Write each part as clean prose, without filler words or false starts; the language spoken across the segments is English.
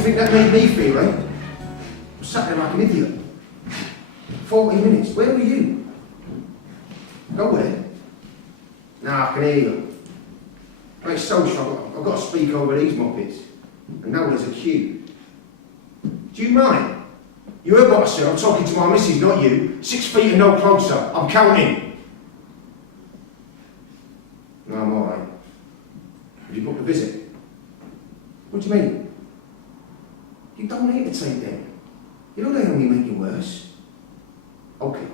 you think that made me feel, eh? I sat there like an idiot. 40 minutes. Where were you? Nowhere. Nah, I can hear you. But it's social. I've got to speak over these muppets. And now there's a queue. Do you mind? You heard what I said. I'm talking to my missus, not you. 6 feet and no closer. I'm counting. No, I'm all right. Have you booked a visit? What do you mean? You don't need to take them. You know they only make you worse. Okay.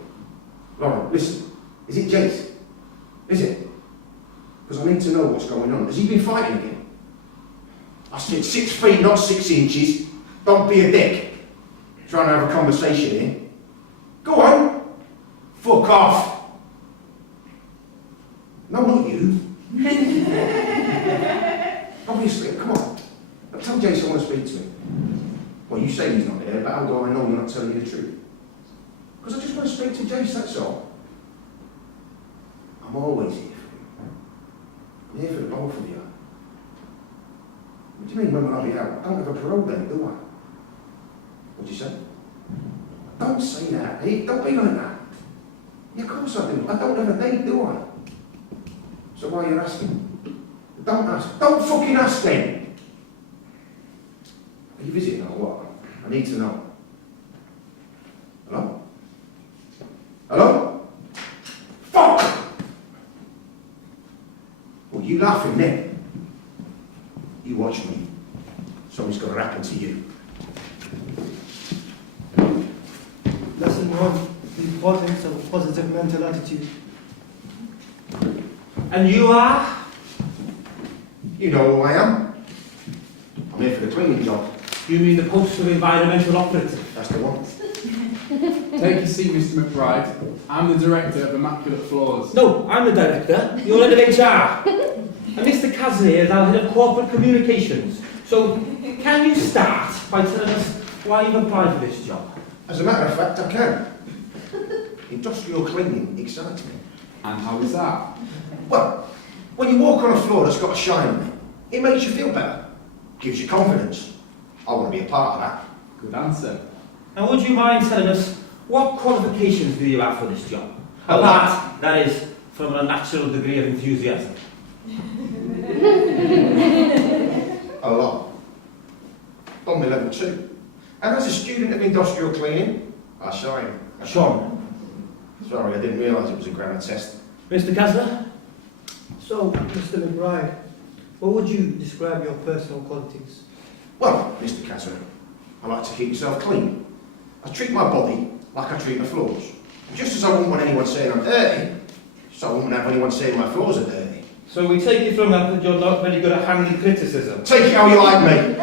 Lauren, listen. Is it Jace? Is it? Because I need to know what's going on. Has he been fighting again? I said 6 feet, not 6 inches. Don't be a dick. Trying to have a conversation here. Go on. Fuck off. No, not you. Obviously, come on. Tell Jason I want to speak to him. Well, you say he's not there, but how do I know you're not telling me the truth? Because I just want to speak to Jace, that's all. I'm always here for you. I'm here for the both of you. What do you mean when will I be out? I don't have a parole then, do I? What'd you say? Don't say that. Hey, don't be like that. Yeah, of course I do. I don't have a date, do I? So why are you asking? Don't ask. Don't fucking ask then. Are you visiting or what? I need to know. Hello? Hello? Fuck! Well, you laughing then? You watch me. Something's going to happen to you. Lesson 1, the importance of a positive mental attitude. And you are? You know who I am. I'm here for the cleaning job. You mean the post of environmental operative? That's the one. Take a seat, Mr. McBride. I'm the director of Immaculate Floors. No, I'm the director. You're head of HR. And Mr. Kazir is our head of corporate communications. So, can you start by telling us why you've applied for this job? As a matter of fact, I can. Industrial cleaning excites me. And how is that? Well, when you walk on a floor that's got a shine on it, it makes you feel better. Gives you confidence. I want to be a part of that. Good answer. Now, would you mind telling us what qualifications do you have for this job? Apart, that is, from a natural degree of enthusiasm. A lot. Done my level 2. And as a student of industrial cleaning, I shine. Sean. Sorry, I didn't realise it was a grammar test. Mr. Kazler? So, Mr. McBride, what would you describe your personal qualities? Well, Mr. Kazzer, I like to keep myself clean. I treat my body like I treat my floors. Just as I wouldn't want anyone saying I'm dirty, so I wouldn't have anyone saying my floors are dirty. So we take it from that you're not very good at handling criticism. Take it how you like, mate.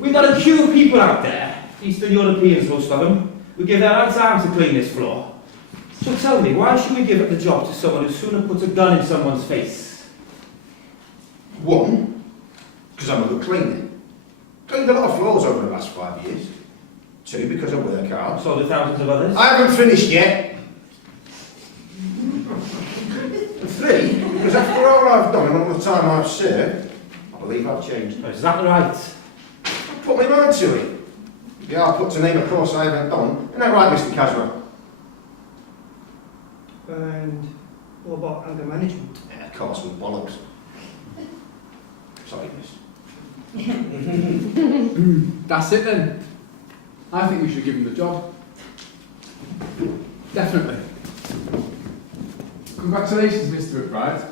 We've got a queue of people out there, Eastern Europeans, most of them, who give their own time to clean this floor. So tell me, why should we give up the job to someone who sooner puts a gun in someone's face? 1, because I'm a good cleaner. Cleaned a lot of floors over the last 5 years. 2, because I work hard. So do thousands of others. I haven't finished yet. And 3, because after all I've done and all the time I've served, I believe I've changed. Is that right? I've put my mind to it. Yeah, I'll put to name a course I haven't done. Isn't that right, Mr. Caswell? And what about anger management? Yeah, of course, with bollocks. Sorry, miss. That's it then. I think we should give him the job. Definitely. Congratulations, Mr. McBride.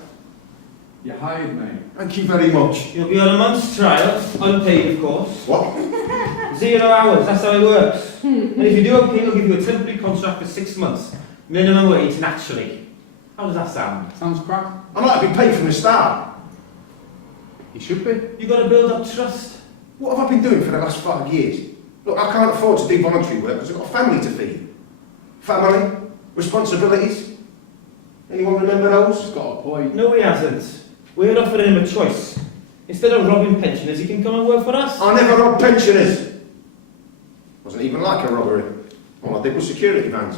You're hired, mate. Thank you very much. You'll be on a month's trial, unpaid of course. What? 0 hours, that's how it works. And if you do okay, they'll give you a temporary contract for 6 months. Minimum wage, naturally. How does that sound? Sounds crap. I might have been paid from the start. You should be. You've got to build up trust. What have I been doing for the last 5 years? Look, I can't afford to do voluntary work because I've got a family to feed. Family, responsibilities. Anyone remember those? He's got a point. No, he hasn't. We're offering him a choice. Instead of robbing pensioners, he can come and work for us. I never robbed pensioners. Wasn't even like a robbery. All I did was security vans.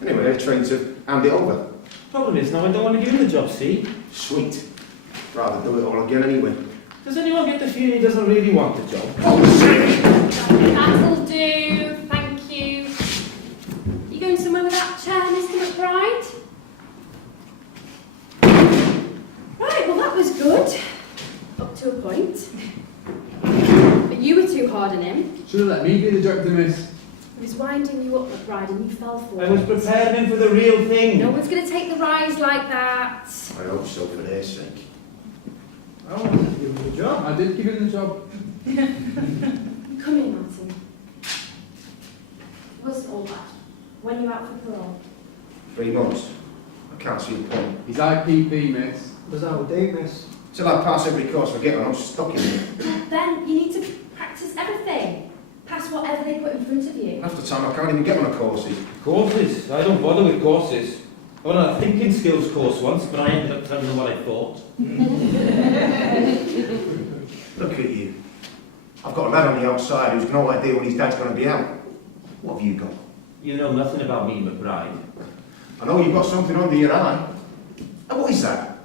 Anyway, they're trained to hand it over. Problem is, now I don't want to give him the job, see? Sweet. Rather do it all again anyway. Does anyone get the feeling he doesn't really want the job? That'll do, thank you. You going somewhere with that chair, Mr. McBride? Right, well that was good. Up to a point. But you were too hard on him. Should have let me be the director, miss. He was winding you up, McBride, and you fell for it. I was preparing him for the real thing. No one's going to take the rise like that. I hope so, for their sake. I wanted to give him the job. I did give him the job. Come in, Martin. What's all that? When you out for parole? 3 months. I can't see the point. He's IPP, miss. Was out of date, miss. Till I pass every course I get on, I'm stuck in it. Then you need to practice everything. Pass whatever they put in front of you. Half the time I can't even get on a courses. Courses? I don't bother with courses. I went on a thinking skills course once, but I ended up telling them what I thought. Look at you. I've got a lad on the outside who's no idea when his dad's going to be out. What have you got? You know nothing about me, McBride. I know you've got something under your eye. And what is that?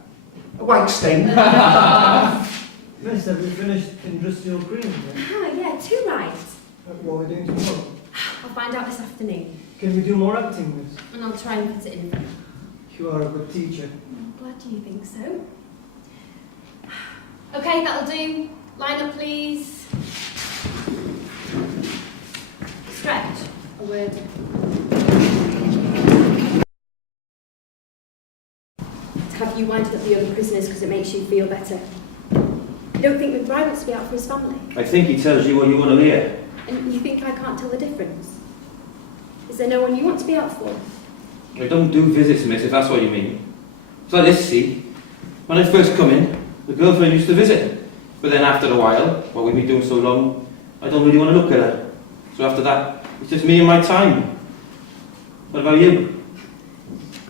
A wank stain? Miss, have we finished Industrial Green? Ah, yeah, 2 right. What are we doing tomorrow? I'll find out this afternoon. Can we do more acting, miss? And I'll try and fit it in. You are a good teacher. I'm glad you think so. Okay, that'll do. Line up, please. Stretch. A word. To have you winded up the other prisoners because it makes you feel better. You don't think McBride wants to be out for his family? I think he tells you what you want to hear. And you think I can't tell the difference? Is there no one you want to be out for? I don't do visits, miss, if that's what you mean. It's like this, see? When I first come in, the girlfriend used to visit. But then after a while, while we've been doing so long, I don't really want to look at her. So after that, it's just me and my time. What about you?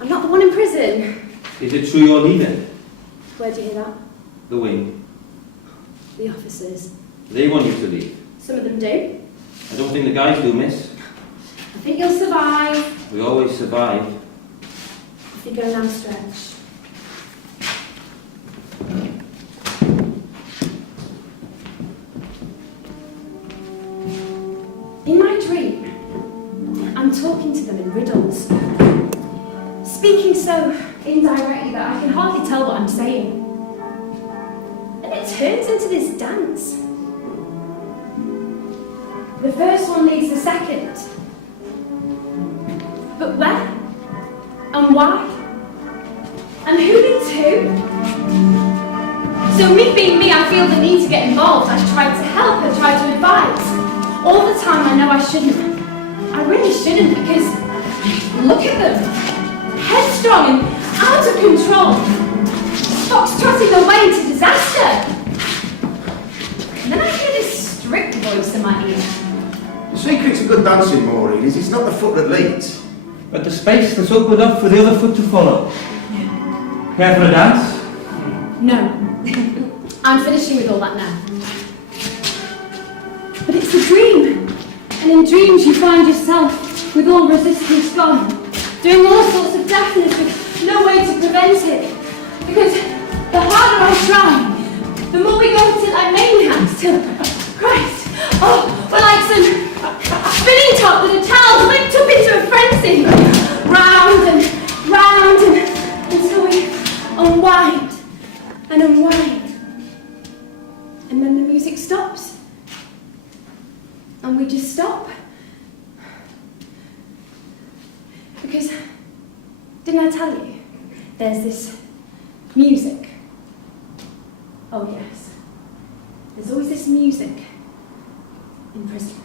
I'm not the one in prison. Is it true you're leaving? Where'd you hear that? The wing. The officers. They want you to leave. Some of them do. I don't think the guys do, miss. I think you'll survive. We always survive. If you go now, Stretch. In my dream, I'm talking to them in riddles, speaking so indirectly that I can hardly tell what I'm saying. And it turns into this dance. The first one leads the second. But where? And why? And who needs who? So me being me, I feel the need to get involved. I try to help, I try to advise. All the time I know I shouldn't. I really shouldn't because look at them. Headstrong and out of control. Foxtrotting their way into disaster. And then I hear this strict voice in my ear. The secret to good dancing, Maureen, is it's not the foot that leads. But the space that's opened up for the other foot to follow. Care for a dance? No. I'm finishing with all that now. But it's a dream. And in dreams you find yourself with all resistance gone, doing all sorts of deafness with no way to prevent it. Because the harder I try, the more we go into like maniacs till, Christ, oh, we're like some spinning top with a child whipped up into a frenzy. Round and round and until we unwind and unwind. And then the music stops. And we just stop. Because, didn't I tell you, there's this music. Oh yes, there's always this music in prison.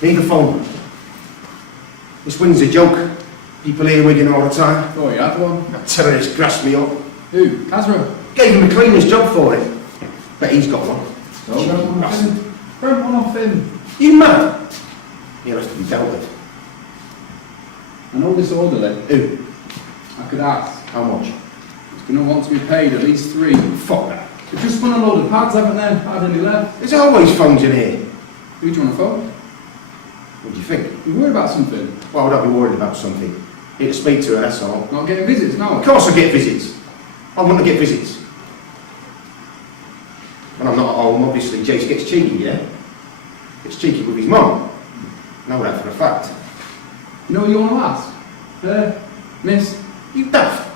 Need the phone. This wing's a joke. People here wigging all the time. Oh, you had one. That terrorist grasped me up. Who? Casro? Gave him the cleanest job for it. Bet he's got one. So, grab one off him. Grab one off him. You mad? He'll have to be dealt with. I know this orderly. Who? I could ask. How much? He's going to want to be paid at least 3. Fuck that. They've just spun a load of pads, haven't they? Hardly left. There's always phones in here. Who do you want to phone? What do you think? You worried about something? Why would I be worried about something? Here to speak to her, that's all. Not getting visits, no. Of course I get visits. I want to get visits. When I'm not at home, obviously, Jace gets cheeky, yeah? Gets cheeky with his mum. I know that for a fact. You know what you want to ask? Miss? You daft.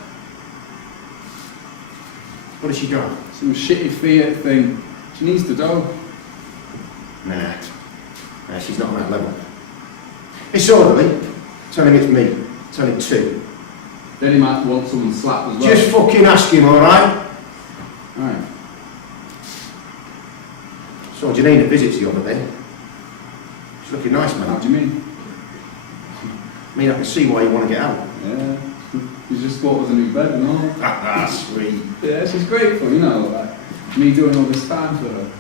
What has she done? Some shitty Fiat thing. She needs the dough. Nah. Nah, she's not on that level. It's orderly. Tell him it's me. Tell him 2. Then he might want someone slapped as well. Just fucking ask him, alright? Alright. Saw Janina visits the other day. She's looking nice, man. How do you mean? I mean, I can see why you want to get out. Yeah. She's just bought us a new bed and all. Ah, sweet. Yeah, she's grateful, you know, like me doing all this time for her.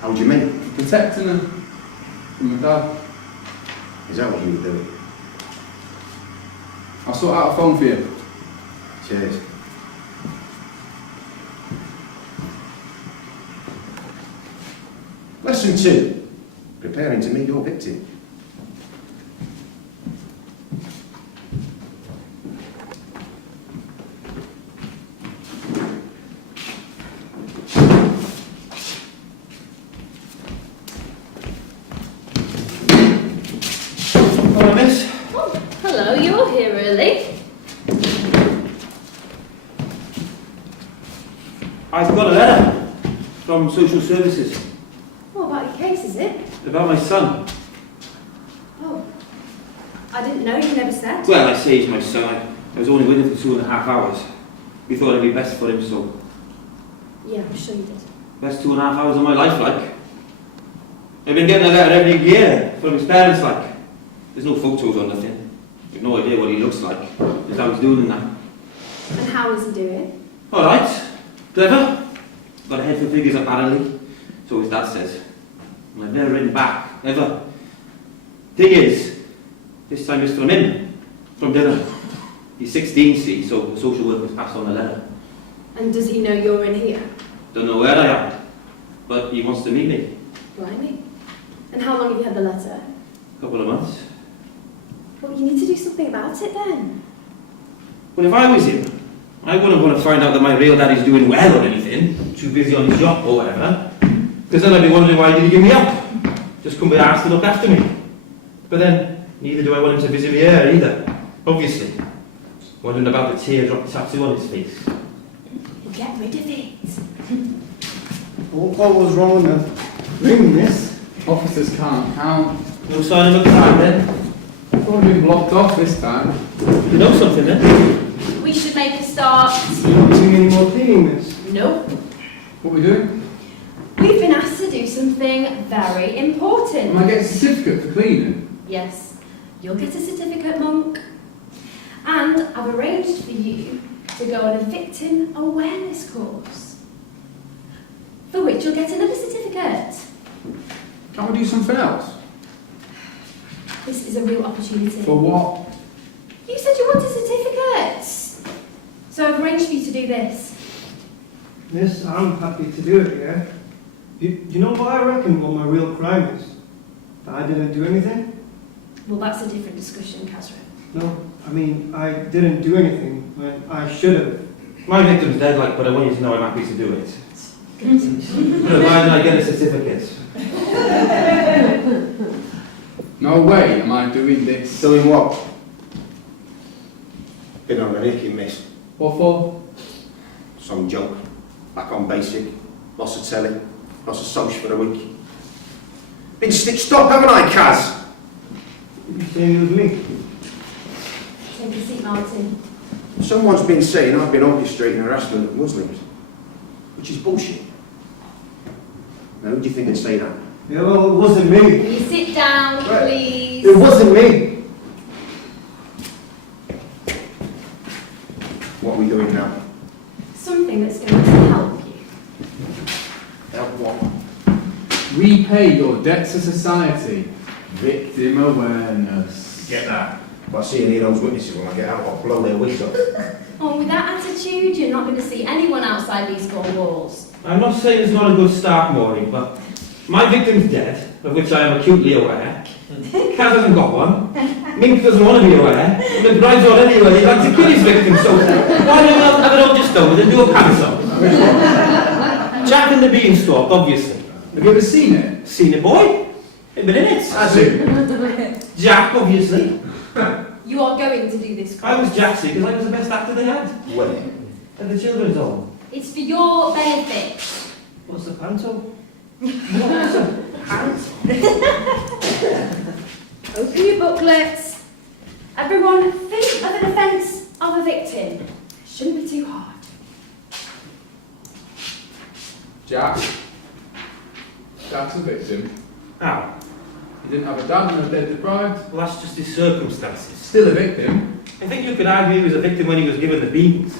How do you mean? Protecting her from my dad. Is that what you were doing? I'll sort out a phone for you. Cheers. Lesson 2. Preparing to meet your victim. Hello, miss. Oh, hello, you're here early. I've got a letter from social services What about your case, is it? about my son. Oh, I didn't know, you never said. Well, I say he's my son. I was only with him for 2.5 hours. We thought it'd be best for him, so Yeah, I'm sure you did. best 2.5 hours of my life, like. I've been getting a letter every year from his parents, like. There's no photos or nothing. You've no idea what he looks like. Just how he's doing and that. And how is he doing? Alright. Clever. Got a head for figures apparently. So his dad says. And I've never written back, ever. Thing is, this time it's from him. From dinner. He's 16, see, so the social worker's passed on the letter. And does he know you're in here? Don't know where I am. But he wants to meet me. Blimey. And how long have you had the letter? Couple of months. Well, you need to do something about it then. Well, if I was him, I wouldn't want to find out that my real daddy's doing well or anything. Too busy on his job or whatever. Because then I'd be wondering why did he give me up? Just couldn't be asked to look after me. But then, neither do I want him to visit me here either. Obviously. Wondering about the teardrop tattoo on his face. Well, get rid of it. What was wrong with the ring, miss? Officers can't count. No sign of a crime then? Probably been blocked off this time. You know something then? We should make a start. You're not doing any more cleaning, miss. Nope. What are we doing? We've been asked to do something very important. Am I getting a certificate for cleaning? Yes, you'll get a certificate, Monk. And I've arranged for you to go on a victim awareness course, for which you'll get another certificate. Can't we do something else? This is a real opportunity. For what? You said you wanted certificates. So I've arranged for you to do this. Miss, I'm happy to do it, yeah? You know what I reckon what my real crime is? That I didn't do anything? Well, that's a different discussion, Kazra. No, I mean, I didn't do anything when I should have. My victim's dead, like, but I want you to know I'm happy to do it. Why didn't I get a certificate? No way am I doing this. Doing what? Been on a nicking, miss. What for? Some joke. Back on basic. Lots of telly. Lots of social for a week. Been stitched up, haven't I, Kaz? You saying it was me? Take a seat, Martin. Someone's been saying I've been orchestrating harassment of Muslims. Which is bullshit. Now, who do you think would say that? Yeah, well, it wasn't me. Will you sit down, Right. please? It wasn't me. What are we doing now? Something that's going to help you. Help what? Repay your debts to society. Victim awareness. Get that. If I see any of those witnesses when I get out, I'll blow their wigs off. Oh, with that attitude, you're not going to see anyone outside these four walls. I'm not saying it's not a good start, Maureen, but my victim's dead, of which I am acutely aware. Kaz hasn't got one. Mink doesn't want to be aware. McBride's already aware. He'd like to kill his victim, so why don't we have it all just done with and do a panso? Jack and the Beanstalk, obviously. Have you ever seen it? Seen it, boy? I've been in it. That's it. Jack, obviously. You are going to do this. I was Jacksie because I was the best actor they had. Where? At the children's home. It's for your benefit. What's the panto? Open your booklets. Everyone, think of an offence of a victim. Shouldn't be too hard. Jack's a victim. How? He didn't have a dad and a dead bride. Well, that's just his circumstances. Still a victim. I think you could argue he was a victim when he was given the beans.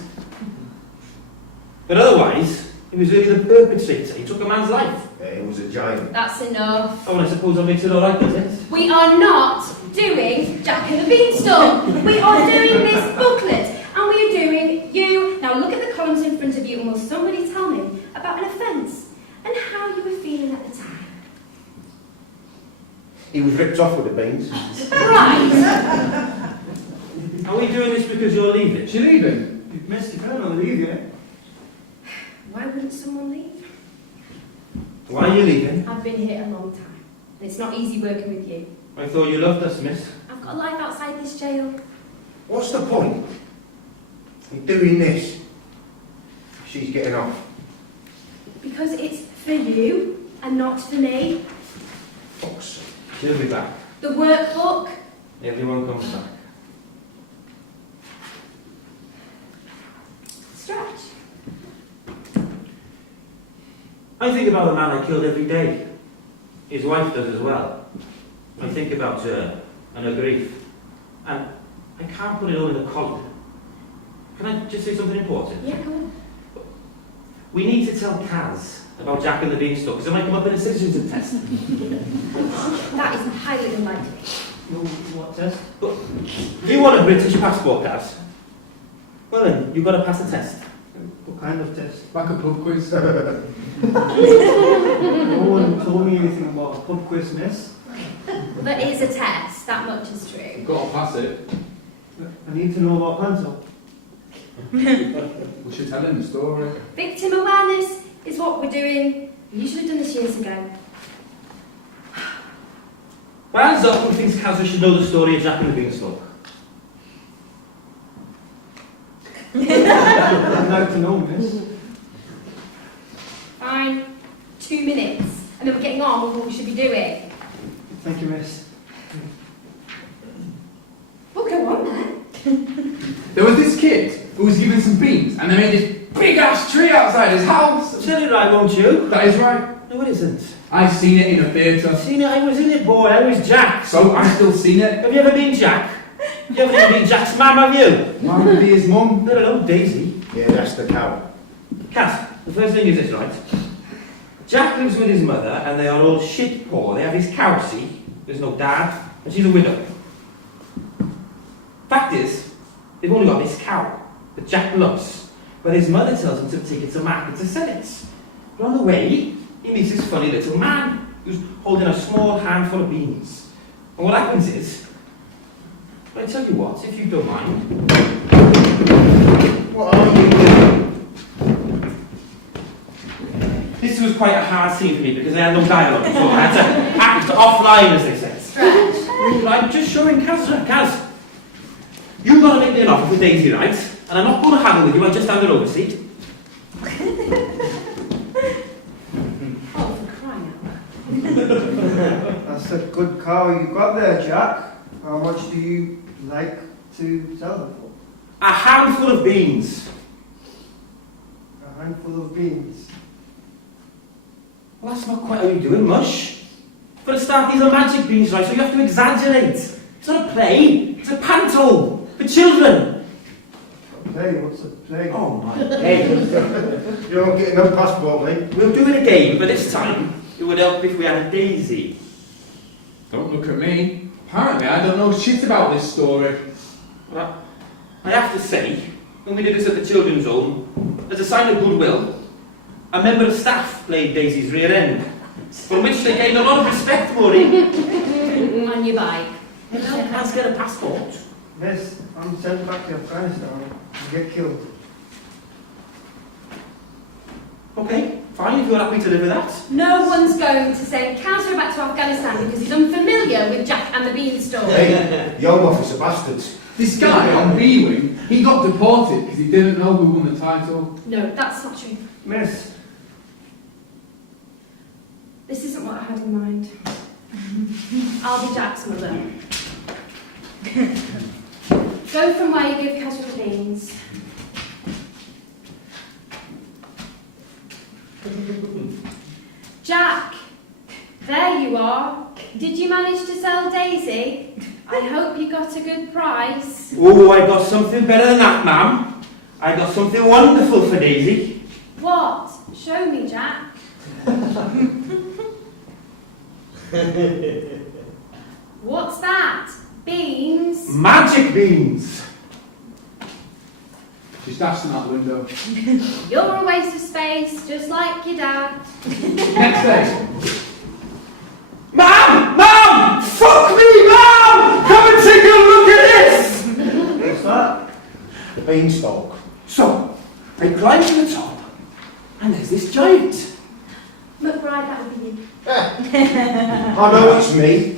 But otherwise, he was really the perpetrator. He took a man's life. It was a giant. That's enough. Oh, and I suppose that makes it alright, does it? We are not doing Jack and the Beanstalk. We are doing this booklet. And we are doing you. Now look at the columns in front of you and will somebody tell me about an offence and how you were feeling at the time? He was ripped off with the beans. Right. Are we doing this because you're leaving? Is she leaving? You've missed your turn on leave yet. Why wouldn't someone leave? Why are you leaving? I've been here a long time. And it's not easy working with you. I thought you loved us, miss. I've got a life outside this jail. What's the point in doing this? She's getting off. Because it's for you and not for me. Fuck's sake. She'll be back. The workbook. Everyone comes back. Stretch. I think about the man I killed every day. His wife does as well. I think about her and her grief. And I can't put it all in a column. Can I just say something important? Yeah, come on. We need to tell Kaz about Jack and the Beanstalk, because it might come up in a citizenship test. That is highly unlikely. No, what test? But you want a British passport, Kaz? Well then, you've got to pass the test. What kind of test? Like a pub quiz. No one told me anything about a pub quiz, miss. Well, there is a test. That much is true. You've got to pass it. I need to know about panto. We should tell him the story. Victim awareness is what we're doing. You should have done this years ago. Hands up who thinks Kaz should know the story of Jack and the Beanstalk. I'd like to know, miss. Fine. 2 minutes. And then we're getting on with what we should be doing. Thank you, miss. Well, go on then. There was this kid who was given some beans and they made this big ass tree outside his house. Tell it right, won't you? That is right. No, it isn't. I've seen it in a theatre. Seen it? I was in it, boy. I was Jack. So I've still seen it. Have you ever been Jack? You haven't even been Jack's mum, have you? Why would it be his mum? No, no, Daisy. Yeah, that's the cow. Kaz, the first thing is this, right? Jack lives with his mother and they are all shit poor. They have his cow, see? There's no dad, and she's a widow. Fact is, they've only got this cow that Jack loves, but his mother tells him to take it to market to sell it. But on the way, he meets this funny little man who's holding a small handful of beans. And what happens is, I tell you what, if you don't mind, What are you doing? this was quite a hard scene for me because I had no dialogue, so I had to act offline, as they say. Stretch. But I'm just showing Kaz, you've got to make me an offer for Daisy, right? And I'm not going to haggle with you, I'll just hand it over, see? Oh, for crying out loud. That's a good cow you got there, Jack. How much do you like to sell them for? A handful of beans. A handful of beans. Well, that's not quite how you do it, mush. For a start, these are magic beans, right? So you have to exaggerate. It's not a play, it's a panto for children. A play? What's a play? Oh my head. You don't get no passport, mate. We'll do it again, but this time it would help if we had a Daisy. Don't look at me. Apparently I don't know shit about this story. Well, I have to say, when we did this at the children's home, as a sign of goodwill, a member of staff played Daisy's rear end, for which they gained a lot of respect, Maureen. On your bike. You can't get a passport. Miss, I'm sent back to Afghanistan to get killed. Okay, fine, if you're happy to live with that. No one's going to send Counselor back to Afghanistan because he's unfamiliar with Jack and the Beanstalk. Hey, the Home Office are bastards. This guy on B-Wing, he got deported because he didn't know who won the title. No, that's not true. Miss, This isn't what I had in mind. I'll be Jack's mother. Go from where you give casual beans. Jack, there you are. Did you manage to sell Daisy? I hope you got a good price. Oh, I got something better than that, ma'am. I got something wonderful for Daisy. What? Show me, Jack. What's that? Beans? Magic beans! Just dashed them out the window. You're a waste of space, just like your dad. Next day. Ma'am! Ma'am! Fuck me, ma'am! Come and take a look at this! what's that? Beanstalk. So, I climb to the top, and there's this giant. McBride, that would be you. I know it's me.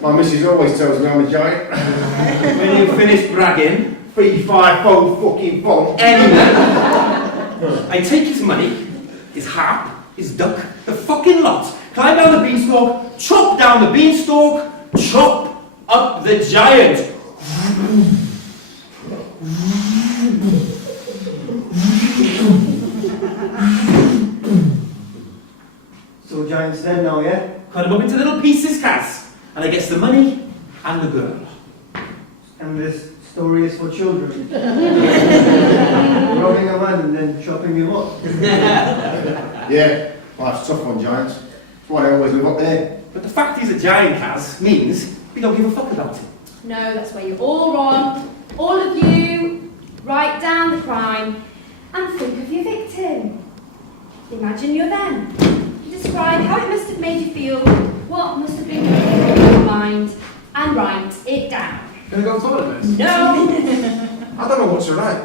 My missus always tells me I'm a giant. When you finish bragging, 3, 5, 4 fucking 4. anyway, I take his money, his harp, his duck, the fucking lot, climb down the beanstalk, chop down the beanstalk, chop up the giant. So Giant's dead now, yeah? Cut him up into little pieces, Cass, and I guess the money and the girl. And this story is for children. Robbing a man and then chopping him up. Yeah, life's tough on giants. That's why they always live up there. But the fact he's a giant, Cass, means we don't give a fuck about it. No, that's where you're all wrong. All of you, write down the crime and think of your victim. Imagine you're them. You describe how it must have made you feel, what must have been in your mind, and write it down. Gonna go to the toilet, miss? No! I don't know what's right.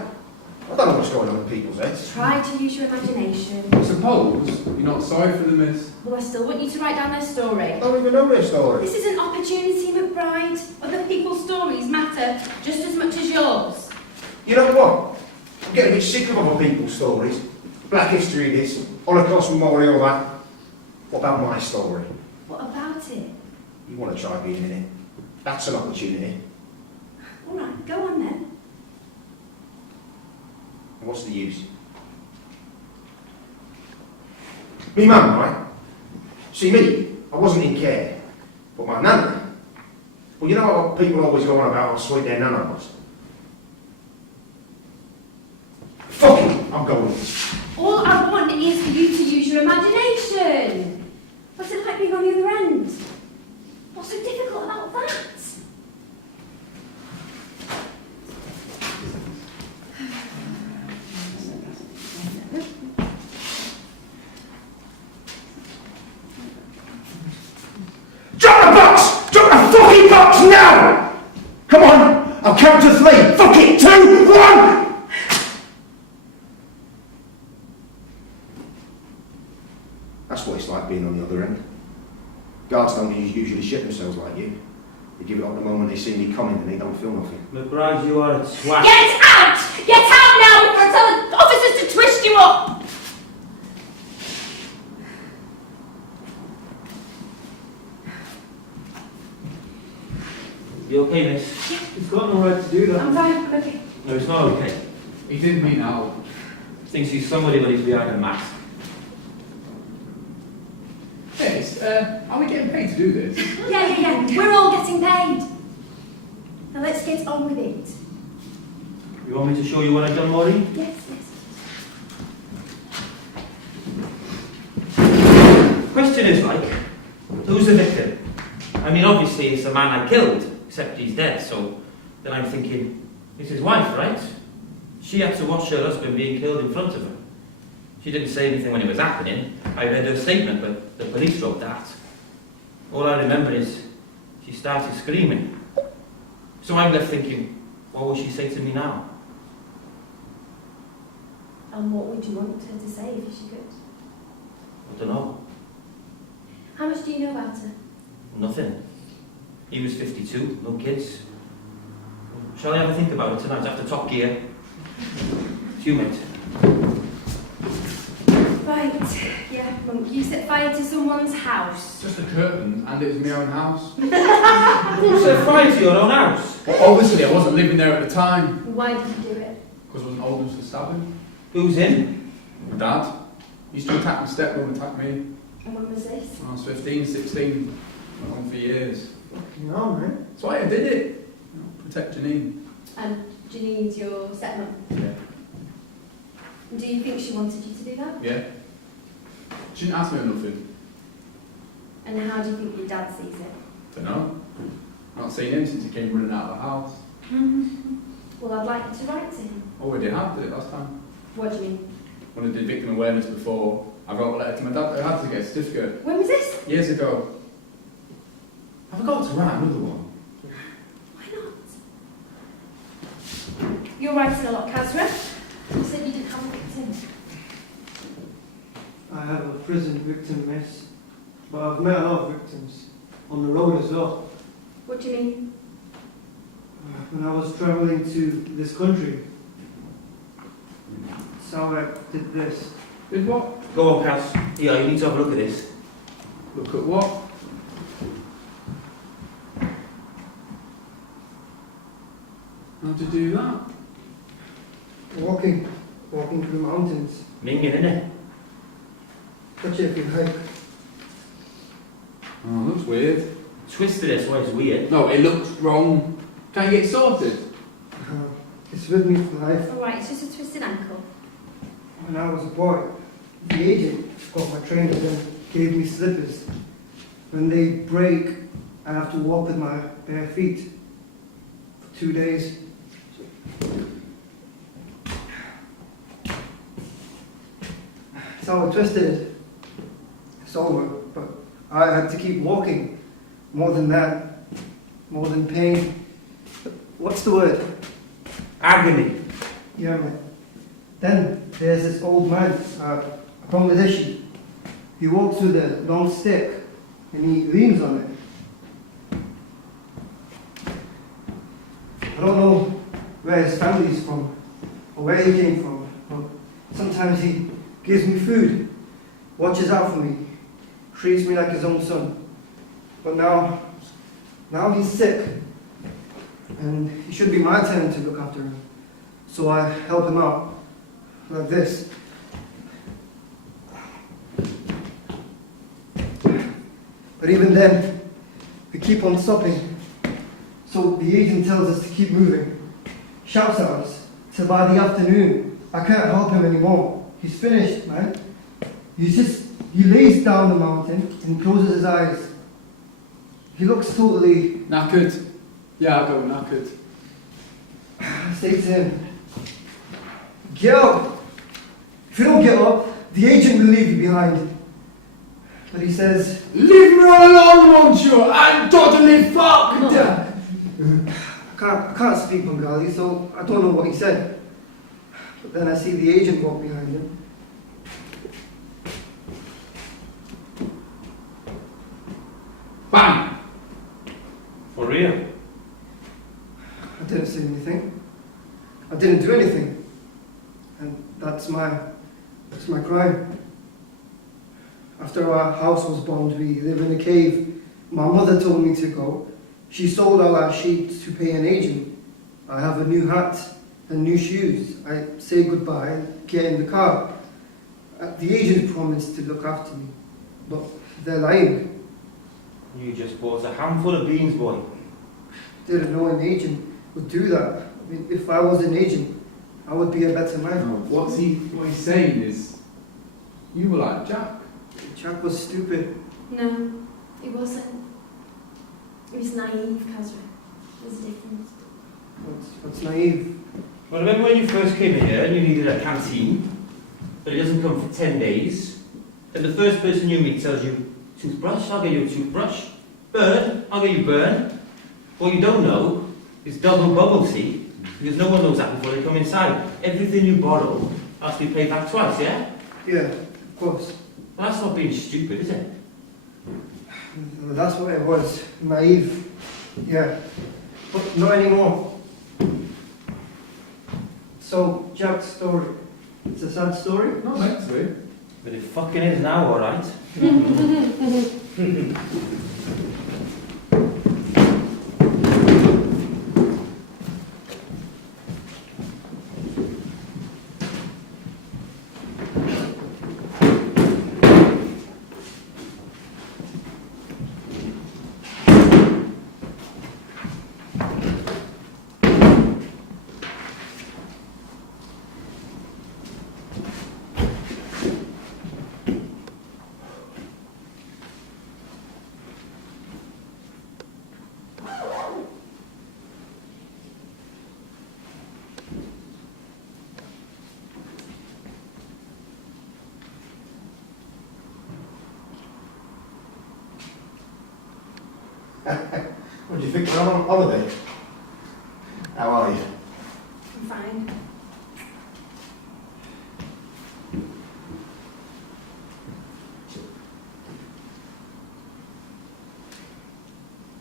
I don't know what's going on in people's heads. Try to use your imagination. I suppose you're not sorry for the miss. Well, I still want you to write down their story. I don't even know their story. This is an opportunity, McBride. Other people's stories matter just as much as yours. You know what? I'm getting a bit sick of other people's stories. Black history this, Holocaust memorial that. What about my story? What about it? You want to try being in it? That's an opportunity. All right, go on then. And what's the use? Me mum, right? See me, I wasn't in care. But my nana, well, you know how people always go on about how sweet their nana was? Fuck it, I'm going. All I want is for you to use your imagination. What's it like being on the other end? What's so difficult about that? Drop the box! Drop the fucking box now! Come on, I'll count to 3. Fuck it, 2, 1! That's what it's like being on the other end. Guards don't usually shit themselves like you. They give it up the moment they see me coming and they don't feel nothing. McBride, you are a twat. Get out! Get out now before I tell the officers to twist you up! You okay, miss? He's got no right to do that. I'm fine, I'm okay. No, it's not okay. He didn't mean out. Thinks he's somebody but he's behind a mask. Miss, are we getting paid to do this? Yeah. We're all getting paid. Now let's get on with it. You want me to show you what I've done, Maureen? Yes. Question is like, who's the victim? I mean, obviously it's the man I killed, except he's dead, so then I'm thinking, It's his wife, right? She had to watch her husband being killed in front of her. She didn't say anything when it was happening. I read her statement, but the police wrote that. All I remember is she started screaming. So I'm left thinking, what will she say to me now? And what would you want her to say if she could? I don't know. How much do you know about her? Nothing. He was 52, no kids. Shall I have a think about it tonight after Top Gear? It's you, mate. Right, yeah, Monk, you set fire to someone's house. Just the curtains, and it was my own house. Who set fire to your own house? Well, obviously, I wasn't living there at the time. Why did you do it? Because I wasn't old enough to stab him. Who's in? My dad. He used to attack my stepmom, attack me. And when was this? When I was 15, 16. Went on for years. Fucking hell, man. That's why I did it. You know, protect Janine. And Janine's your stepmom. Yeah. Do you think she wanted you to do that? Yeah. She didn't ask me or nothing. And how do you think your dad sees it? Don't know. Not seen him since he came running out of the house. Well, I'd like you to write to him. Already have, did it last time. What do you mean? When I did victim awareness before, I wrote a letter to my dad. I had to get a certificate. When was this? Years ago. I forgot to write another one. Why not? You're writing a lot, Kazra. You said you didn't have a victim. I have a prison victim, miss. But I've met a lot of victims. On the road as well. What do you mean? When I was travelling to this country, that's how I did this. Did what? Go on, Kaz. Yeah, you need to have a look at this. Look at what? How'd you do that? Walking through mountains. Minging, innit? Touch it if you like. Oh, looks weird. Twisted it, so it's weird. No, it looks wrong. Can you get it sorted? It's with me for life. Alright, it's just a twisted ankle. When I was a boy, the agent got my trainers and gave me slippers. When they break, I have to walk with my bare feet for 2 days. That's how I twisted it. It's over, but I had to keep walking. More than that, more than pain. What's the word? Agony. Yeah, man. Then there's this old man, a Bangladeshi. He walks with a long stick and he leans on it. I don't know where his family's from or where he came from, but sometimes he gives me food, watches out for me, treats me like his own son. But now he's sick, and it should be my turn to look after him. So I help him out, like this. But even then, we keep on stopping. So the agent tells us to keep moving, shouts at us, till by the afternoon, I can't help him anymore. He's finished, man. He lays down the mountain and closes his eyes. He looks totally... Knackered. Yeah, I'll go knackered. I say to him, get up. If you don't get up, the agent will leave you behind. But he says, Leave me alone, won't you? I'm totally fucked! I can't speak Bengali, so I don't know what he said. But then I see the agent walk behind him. Bang! For real? I didn't say anything. I didn't do anything. And that's my crime. After our house was bombed, we live in a cave. My mother told me to go. She sold all our sheep to pay an agent. I have a new hat and new shoes. I say goodbye and get in the car. The agent promised to look after me, but they're lying. You just bought a handful of beans, boy. Didn't know an agent would do that. I mean, if I was an agent, I would be a better man. No, what he's saying is, you were like Jack. Jack was stupid. No, it wasn't. It was naive, Kazra. There's a difference. What's naive? Well, remember when you first came in here and you needed a canteen, but it doesn't come for 10 days, and the first person you meet tells you, toothbrush, I'll get you a toothbrush. Burn, I'll get you burn. What you don't know is double bubble tea, because no one knows that before they come inside. Everything you borrow has to be paid back twice, yeah? Yeah, of course. Well, that's not being stupid, is it? That's what it was. Naive. Yeah. But not anymore. So, Jack's story. It's a sad story? Not meant to be. But it fucking is now, alright? What do you think? You're on holiday? How are you? I'm fine.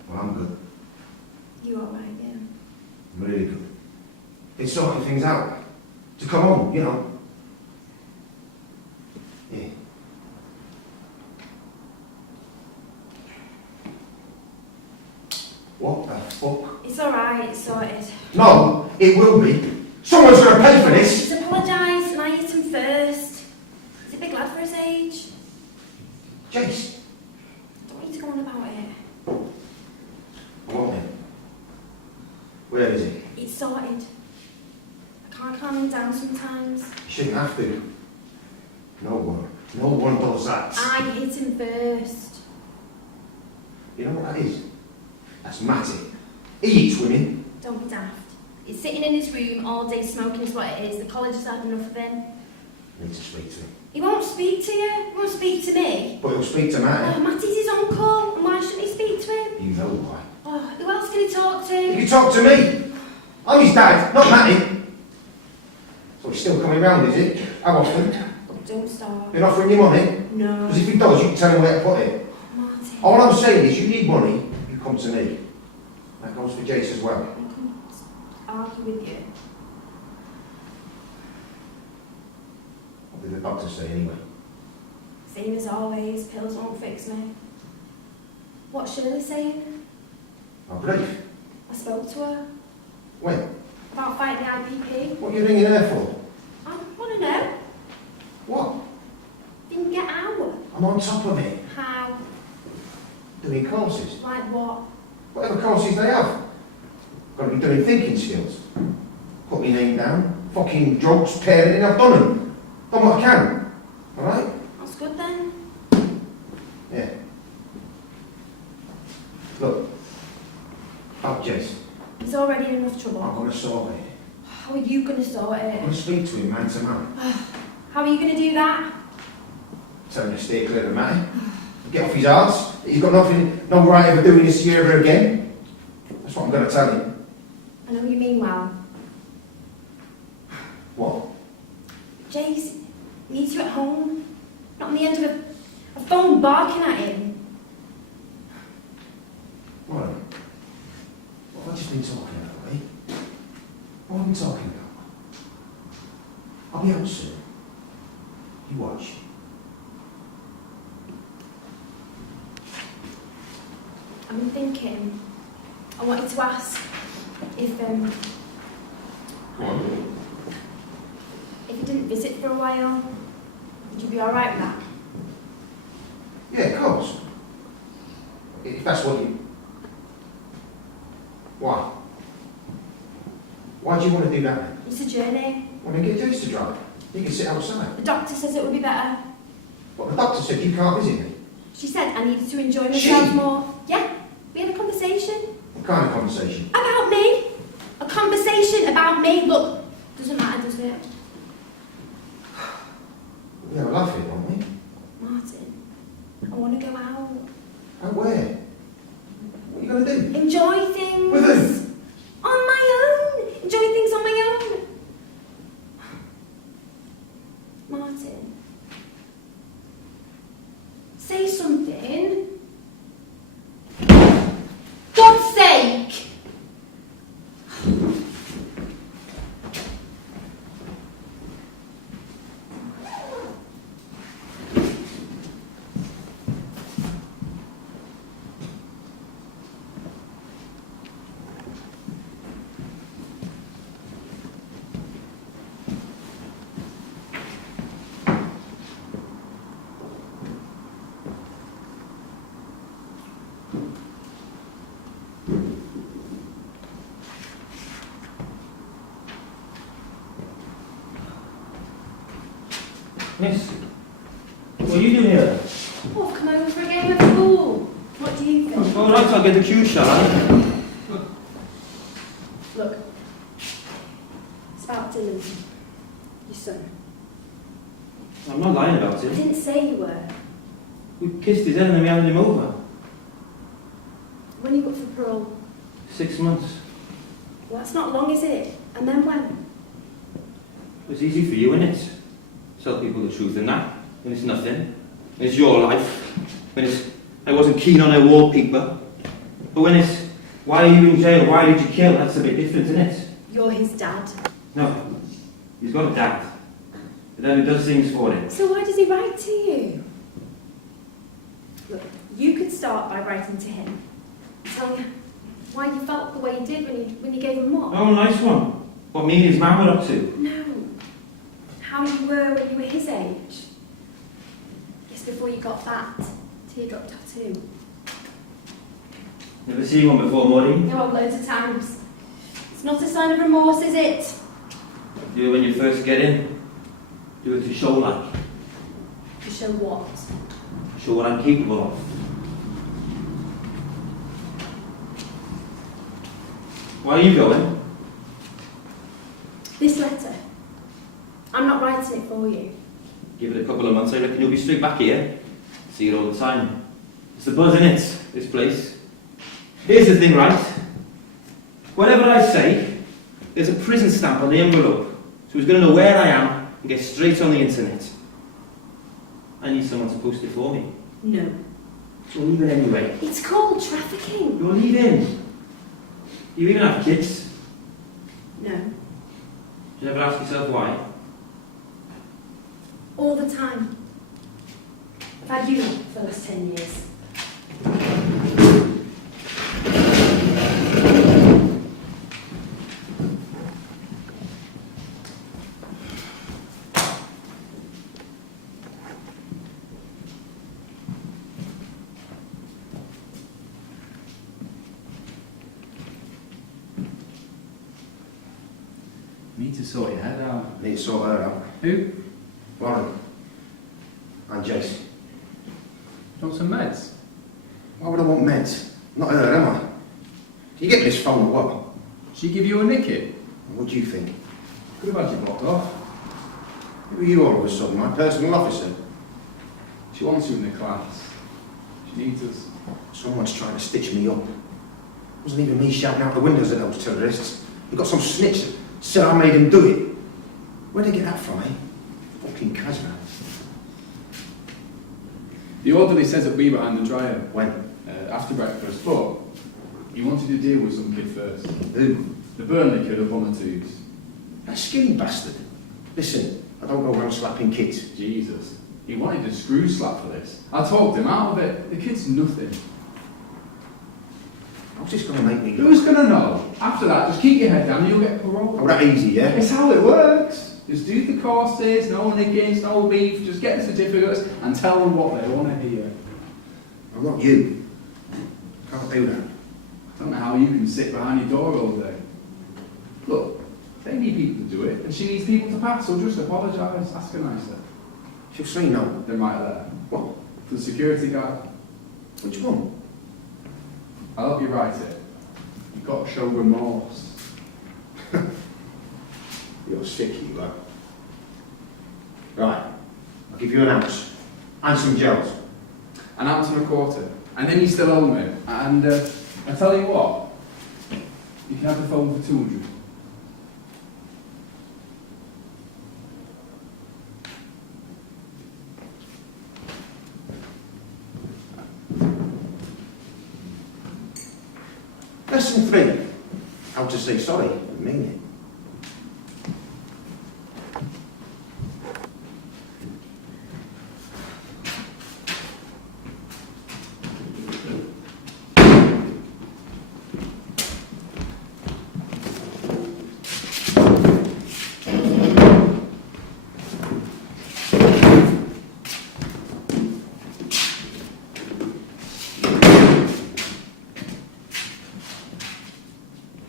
Well, I'm good. You alright, yeah? I'm really good. It's sorting things out. To come on, you know. Yeah. What the fuck? It's alright, it's sorted. No, it will be. Someone's going to pay for this. Just apologise and I hit him first. He's a big lad for his age. Jace. Don't want you to go on about it. What then? Where is he? It's sorted. I can't calm him down sometimes. You shouldn't have to. No one does that. I hit him first. You know what that is? That's Matty. He eats women. Don't be daft. He's sitting in his room all day smoking is what it is. The college has had enough of him. You need to speak to him. He won't speak to you. He won't speak to me. But he'll speak to Matty. Oh, Matty's his uncle. And why shouldn't he speak to him? You know why. Oh, who else can he talk to? You can talk to me. I'm his dad, not Matty. So he's still coming round, is it? How often? Oh, don't start. Been offering you money? No. Because if he does, you can tell him where to put it. Martin. All I'm saying is, you need money, you come to me. That goes for Jace as well. I can argue with you. What did the doctor say anyway? Same as always, pills won't fix me. What's Shirley saying? Oh, grief. I spoke to her When? about fighting the IPP. What are you ringing her for? I want to know. What? Didn't get out. I'm on top of it. How? Doing courses. Like what? Whatever courses they have. Got to be doing thinking skills. Put my name down. Fucking drugs, parenting, I've done them. Done what I can. Alright? That's good then. Yeah. Look. About Jason. He's already in enough trouble. I'm going to sort it. How are you going to sort I'm it? going to speak to him man to man. How are you going to do that? Tell him to stay clear of Matty. Get off his arse. He's got no right ever doing this to you ever again. That's what I'm going to tell him. I know you mean well. What? Jace needs you at home. Not on the end of a phone barking at him. What? What have I just been talking about, eh? What have I been talking about? I'll be out soon. You watch. I've been thinking, I wanted to ask if Go on. if you didn't visit for a while, would you be alright with that? Yeah, of course. If that's what you... Why? Why do you want to do that then? It's a journey. Want to get Jace to drive? You can sit outside. The doctor says it would be better. But the doctor said you can't visit me. She said I needed to enjoy myself She? more. Yeah, we had a conversation What kind of conversation? about me. A conversation about me. Look, doesn't matter, does it? We have a laugh here, won't we? Martin, I want to go out. Out where? What are you going to do? Enjoy things. With who? On my own. Enjoy things on my own. Martin. Say something. God's sake! Miss, what are you doing here? Oh, I've come over for a game of pool. What do you think? All right, I'll get the cue, shall I? Look. It's about Dylan. Your son. I'm not lying about I it. didn't say you were. We kissed his head and then we handed him over. When you got for parole? 6 months. Well, that's not long, is it? And then when? It was easy for you, innit? Tell people the truth and that, when it's nothing. When it's your life. When it's, I wasn't keen on a wallpaper. But when it's, why are you in jail? Why did you kill? That's a bit different, isn't it? You're his dad. No. He's got a dad. A dad who does things for him. So why does he write to you? Look, you could start by writing to him. Telling him why you felt the way you did when you gave him up. Oh, nice one. What me and his man were up to. No. How you were when you were his age. Just before you got that teardrop tattoo. Never seen one before, Maureen. No, loads of times. It's not a sign of remorse, is it? Do it when you first get in. Do it to show like. To show what? Show what I'm capable of. Why are you going? This letter. I'm not writing it for you. Give it a couple of months, I reckon you'll be straight back here. See it all the time. It's the buzz in it, this place. Here's the thing, right? Whatever I say, there's a prison stamp on the envelope. So he's going to know where I am and get straight on the internet. I need someone to post it for me. No. So leave it anyway. It's called trafficking. You're leaving. You even have kids. No. Do you ever ask yourself why? All the time. I've had you for the last 10 years. Need to sort your head out. Need to sort her out. Who? Warren. And Jace. Want some meds? Why would I want meds? Not her, am I? Do you get this phone or what? She give you a nicky? What do you think? Could have had you blocked off. Who are you all of a sudden? My personal officer? She wants you in the class. She needs us. Someone's trying to stitch me up. It wasn't even me shouting out the windows at those terrorists. You've got some snitch that said I made him do it. Where'd they get that from, eh? Fucking Casman. The orderly says that we were behind the dryer. When? After breakfast, but he wanted to deal with some kid first. Who? The Burnley kid up on the tubes. That skinny bastard. Listen, I don't go around slapping kids. Jesus. He wanted a screw slap for this. I talked him out of it. The kid's nothing. How's this going to make me look? Who's going to know? After that, just keep your head down and you'll get parole. Oh, that easy, yeah? It's how it works. Just do the courses, no nickings, no beef, just get the certificates and tell them what they want to hear. I'm not you. Can't do that. I don't know how you can sit behind your door all day. Look, they need people to do it, and she needs people to pass, so just apologise, ask her nicer. She'll say no. They're right there. What? For the security guard. Which one? I'll help you write it. You've got to show remorse. You're sick, you are. Right, I'll give you an ounce and some gels. An ounce and a quarter. And then you still owe me. And I tell you what, you can have the phone for 200. Lesson 3. How to say sorry and mean it.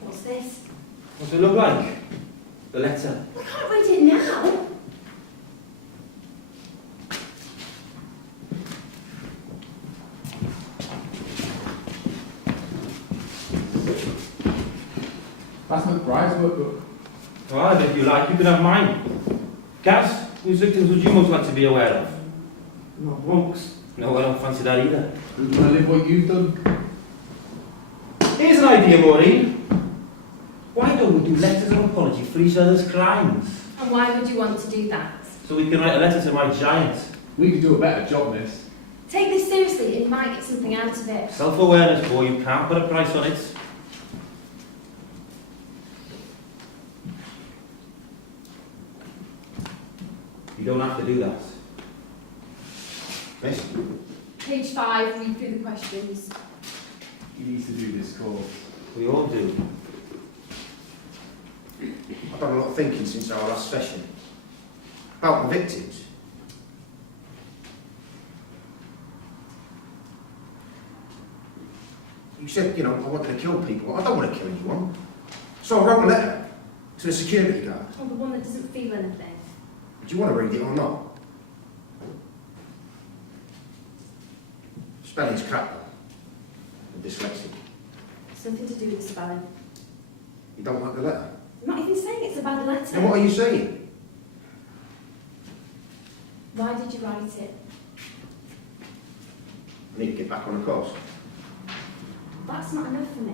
What's this? What's it look like? The letter. I can't read it now. That's McBride's workbook. Well, if you like, you can have mine. Gaz, whose victims would you most like to be aware of? Not monks. No, I don't fancy that either. Who's going to live what you've done? Here's an idea, Maureen. Why don't we do letters of apology for each other's crimes? And why would you want to do that? So we can write a letter to my giant. We could do a better job, miss. Take this seriously and you might get something out of it. Self-awareness, boy, you can't put a price on it. You don't have to do that. Miss? Page 5, read through the questions. You need to do this course. We all do. I've done a lot of thinking since our last session. About the victims. You said, I wanted to kill people. I don't want to kill anyone. So I wrote a letter to the security guard. Oh, the one that doesn't feel anything. Do you want to read it or not? Spelling's crap, though. I'm dyslexic. Something to do with the spelling. You don't like the letter? I'm not even saying it's about the letter. Then what are you saying? Why did you write it? I need to get back on the course. That's not enough for me.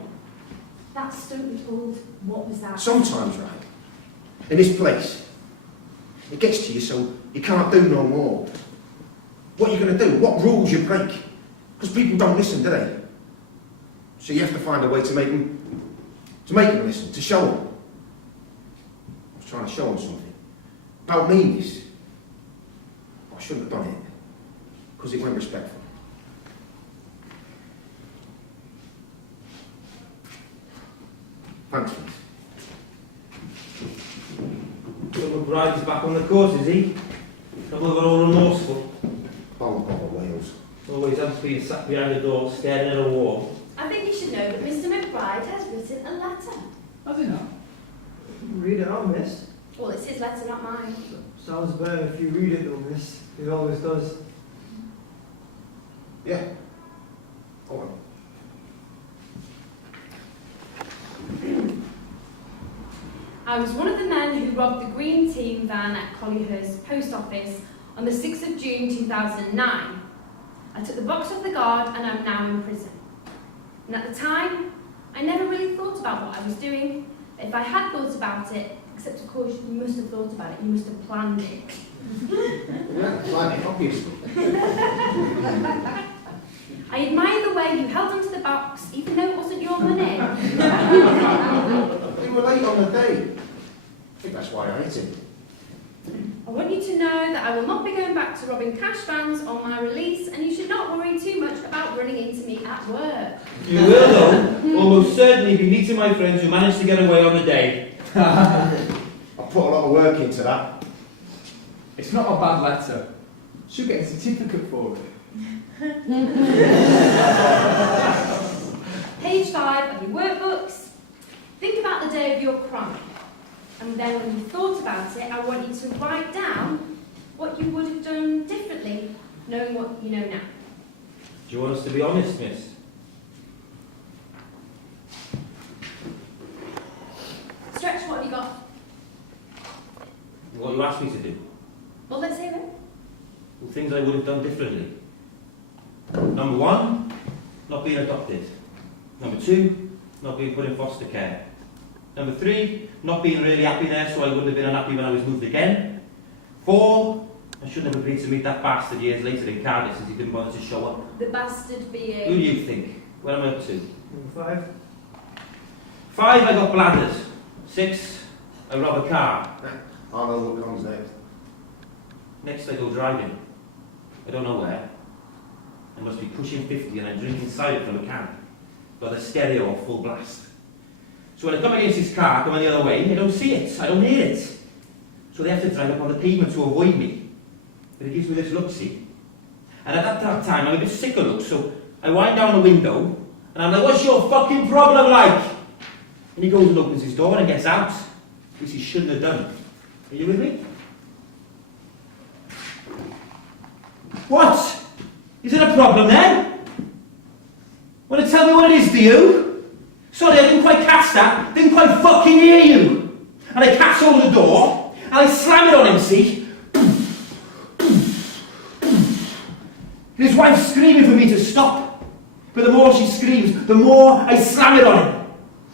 That stunt we pulled, what was that? Sometimes, right, in this place, it gets to you so you can't do no more. What are you going to do? What rules you break? Because people don't listen, do they? So you have to find a way to make them listen, to show them. I was trying to show them something. About me, this. I shouldn't have done it. Because it weren't respectful. Thanks, mate. So McBride is back on the course, is he? Not over all remorseful. Bottle of Wales. Always has to be sat behind the door, staring at a wall. I think you should know that Mr. McBride has written a letter. Has he not? Read it out, miss. Well, it's his letter, not mine. Sounds better if you read it though, miss. It always does. Yeah. Go on. I was one of the men who robbed the green team van at Collyhurst Post Office on the 6th of June 2009. I took the box off the guard and I'm now in prison. And at the time, I never really thought about what I was doing. But if I had thought about it, except of course you must have thought about it, you must have planned it. Yeah, like it, obviously. I admire the way you held onto the box, even though it wasn't your money. We were late on the day. I think that's why I ate it. I want you to know that I will not be going back to robbing cash vans on my release, and you should not worry too much about running into me at work. You will, though, almost certainly be meeting my friends who managed to get away on the day. I put a lot of work into that. It's not a bad letter. Should get a certificate for it. Page 5 of your workbooks. Think about the day of your crime. And then when you thought about it, I want you to write down what you would have done differently, knowing what you know now. Do you want us to be honest, miss? Stretch, what have you got? things I would have done differently. Number 1, not being adopted. Number 2, not being put in foster care. Number 3, not being really happy there, so I wouldn't have been unhappy when I was moved again. 4, I shouldn't have agreed to meet that bastard years later in Cardiff since he didn't bother to show up. The bastard being... Who do you think? What am I up to? Number 5. 5, I got bladders. 6, I rob a car. I know what comes next. Next, I go driving. I don't know where. I must be pushing 50 and I'm drinking cider from a can. Got the stereo off full blast. So when I come against this car coming the other way, I don't see it, I don't hear it. So they have to drive up on the pavement to avoid me. But it gives me this look, see? And at that time, I'm a bit sick of looks, so I wind down the window, and I'm like, what's your fucking problem like? And he goes and opens his door and gets out, which he shouldn't have done. Are you with me? What? Is it a problem then? Want to tell me what it is, do you? Sorry, I didn't quite catch that. Didn't quite fucking hear you. And I catch hold of the door, and I slam it on him, see? And his wife's screaming for me to stop. But the more she screams, the more I slam it on him.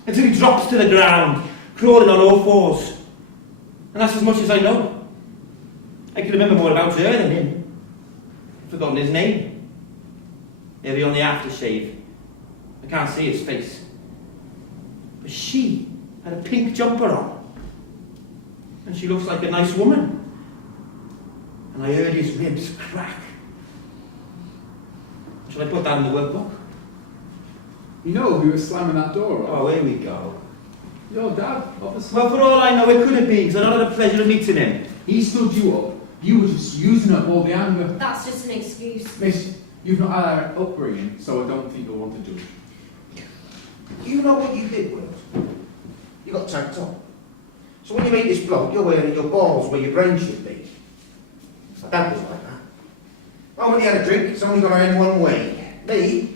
Until he drops to the ground, crawling on all fours. And that's as much as I know. I can remember more about her than him. I've forgotten his name. Maybe on the aftershave. I can't see his face. But she had a pink jumper on. And she looks like a nice woman. And I heard his ribs crack. Shall I put that in the workbook? You know who was slamming that door off? Oh, here we go. Your dad, obviously. Well, for all I know, it could have been, because I not had the pleasure of meeting him. He stood you up. You were just using up all the anger. That's just an excuse. Miss, you've not had an upbringing, so I don't think you'll want to judge. You know what you did, Will? You got tanked up. So when you meet this bloke, you're wearing your balls where your brain should be. My dad was like that. Oh, when he had a drink, it's only going to end one way. Me?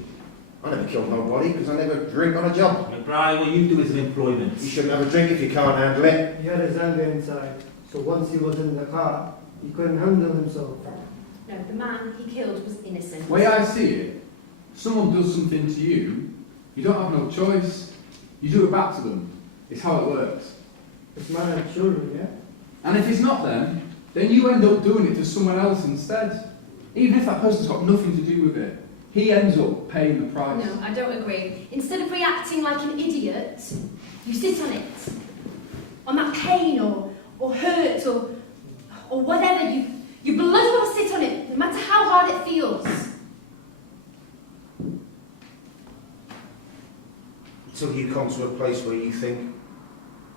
I never killed nobody because I never drink on a job. McBride, what you do is an employment. You shouldn't have a drink if you can't handle it. He had his anger inside, so once he was in the car, he couldn't handle himself. No, the man he killed was innocent. The way I see it, someone does something to you, you don't have no choice. You do it back to them. It's how it works. This man had children, yeah? And if it's not them, then you end up doing it to someone else instead. Even if that person's got nothing to do with it. He ends up paying the price. No, I don't agree. Instead of reacting like an idiot, you sit on it. On that pain or hurt or whatever. You bloody well sit on it, no matter how hard it feels. Until you come to a place where you think,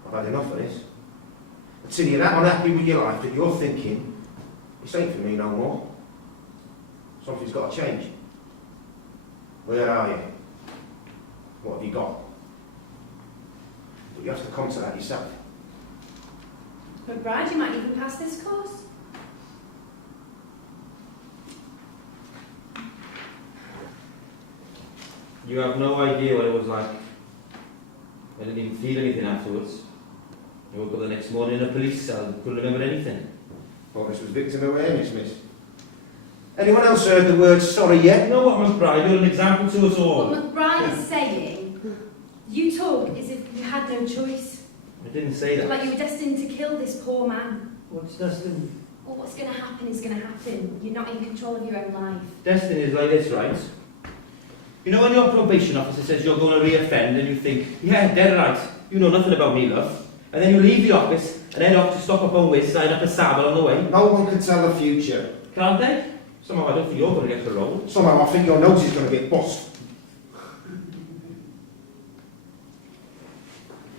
I've had enough of this. Until you're that unhappy with your life that you're thinking, this ain't for me no more. Something's got to change. Where are you? What have you got? But you have to come to that yourself. McBride, you might even pass this course. You have no idea what it was like. I didn't even feel anything afterwards. I woke up the next morning in a police cell and couldn't remember anything. Well, this was victim awareness, miss. Anyone else heard the word sorry yet? You know what, McBride? You're an example to us all. What McBride is saying, you talk as if you had no choice. I didn't say that. Like you were destined to kill this poor man. What's destiny? Well, what's going to happen is going to happen. You're not in control of your own life. Destiny is like this, right? You know when your probation officer says you're going to re-offend and you think, yeah, dead right, you know nothing about me, love. And then you leave the office and head off to stop up on Wiz, sign up a saddle on the way. No one can tell the future. Can't they? Somehow I don't think you're going to get the role. Somehow I think your nose is going to get bust.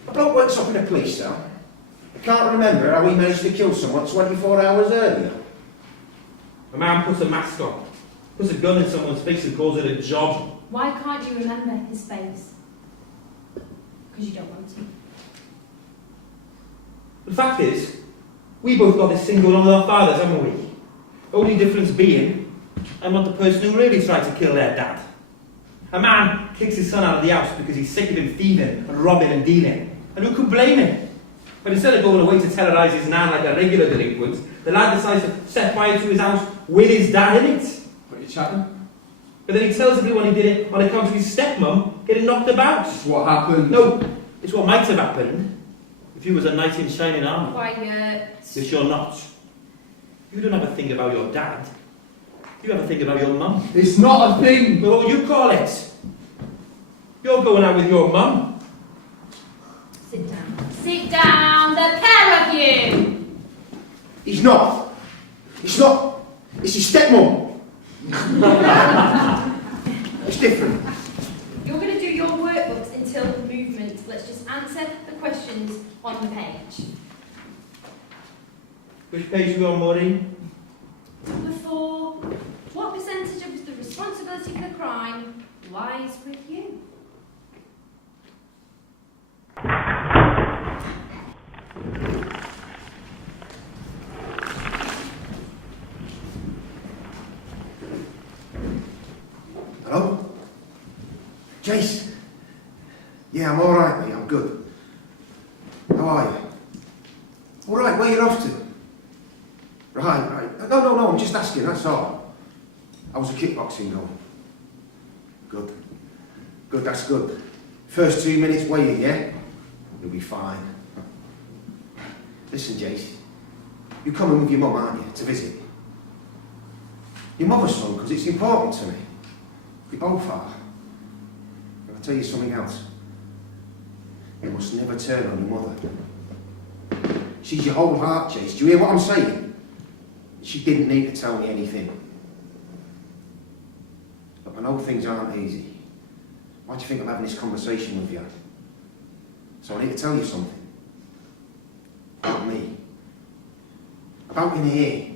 A bloke wakes up in a police cell. I can't remember how he managed to kill someone 24 hours earlier. A man puts a mask on, puts a gun in someone's face and calls it a job. Why can't you remember his face? Because you don't want to. The fact is, we both got this single along with our fathers, haven't we? Only difference being, I'm not the person who really tried to kill their dad. A man kicks his son out of the house because he's sick of him thieving and robbing and dealing. And who could blame him? But instead of going away to terrorise his nan like a regular delinquent, the lad decides to set fire to his house with his dad in it. What are you chatting? But then he tells everyone he did it on account of his stepmum getting knocked about. It's what happened. No, it's what might have happened if he was a knight in shining armour. Quiet. Yes, you're not. You don't have a thing about your dad. You have a thing about your mum. It's not a thing. Well, what you call it? You're going out with your mum. Sit down. Sit down, the pair of you! He's not. It's not. It's his stepmom. It's different. You're going to do your workbooks until the movement. Let's just answer the questions on the page. Which page are we on, Maureen? Number 4. What percentage of the responsibility for the crime lies with you? Hello? Jace? Yeah, I'm alright, mate, I'm good. How are you? Alright, where you off to? Right. No, I'm just asking, that's all. How's the kickboxing going? Good, that's good. First 2 minutes waiting, yeah? You'll be fine. Listen, Jace, you're coming with your mum, aren't you, to visit? Your mother's son, because it's important to me. We both are. But I'll tell you something else. You must never turn on your mother. She's your whole heart, Jace. Do you hear what I'm saying? She didn't need to tell me anything. Look, I know things aren't easy. Why do you think I'm having this conversation with you? So I need to tell you something. About me. About in here.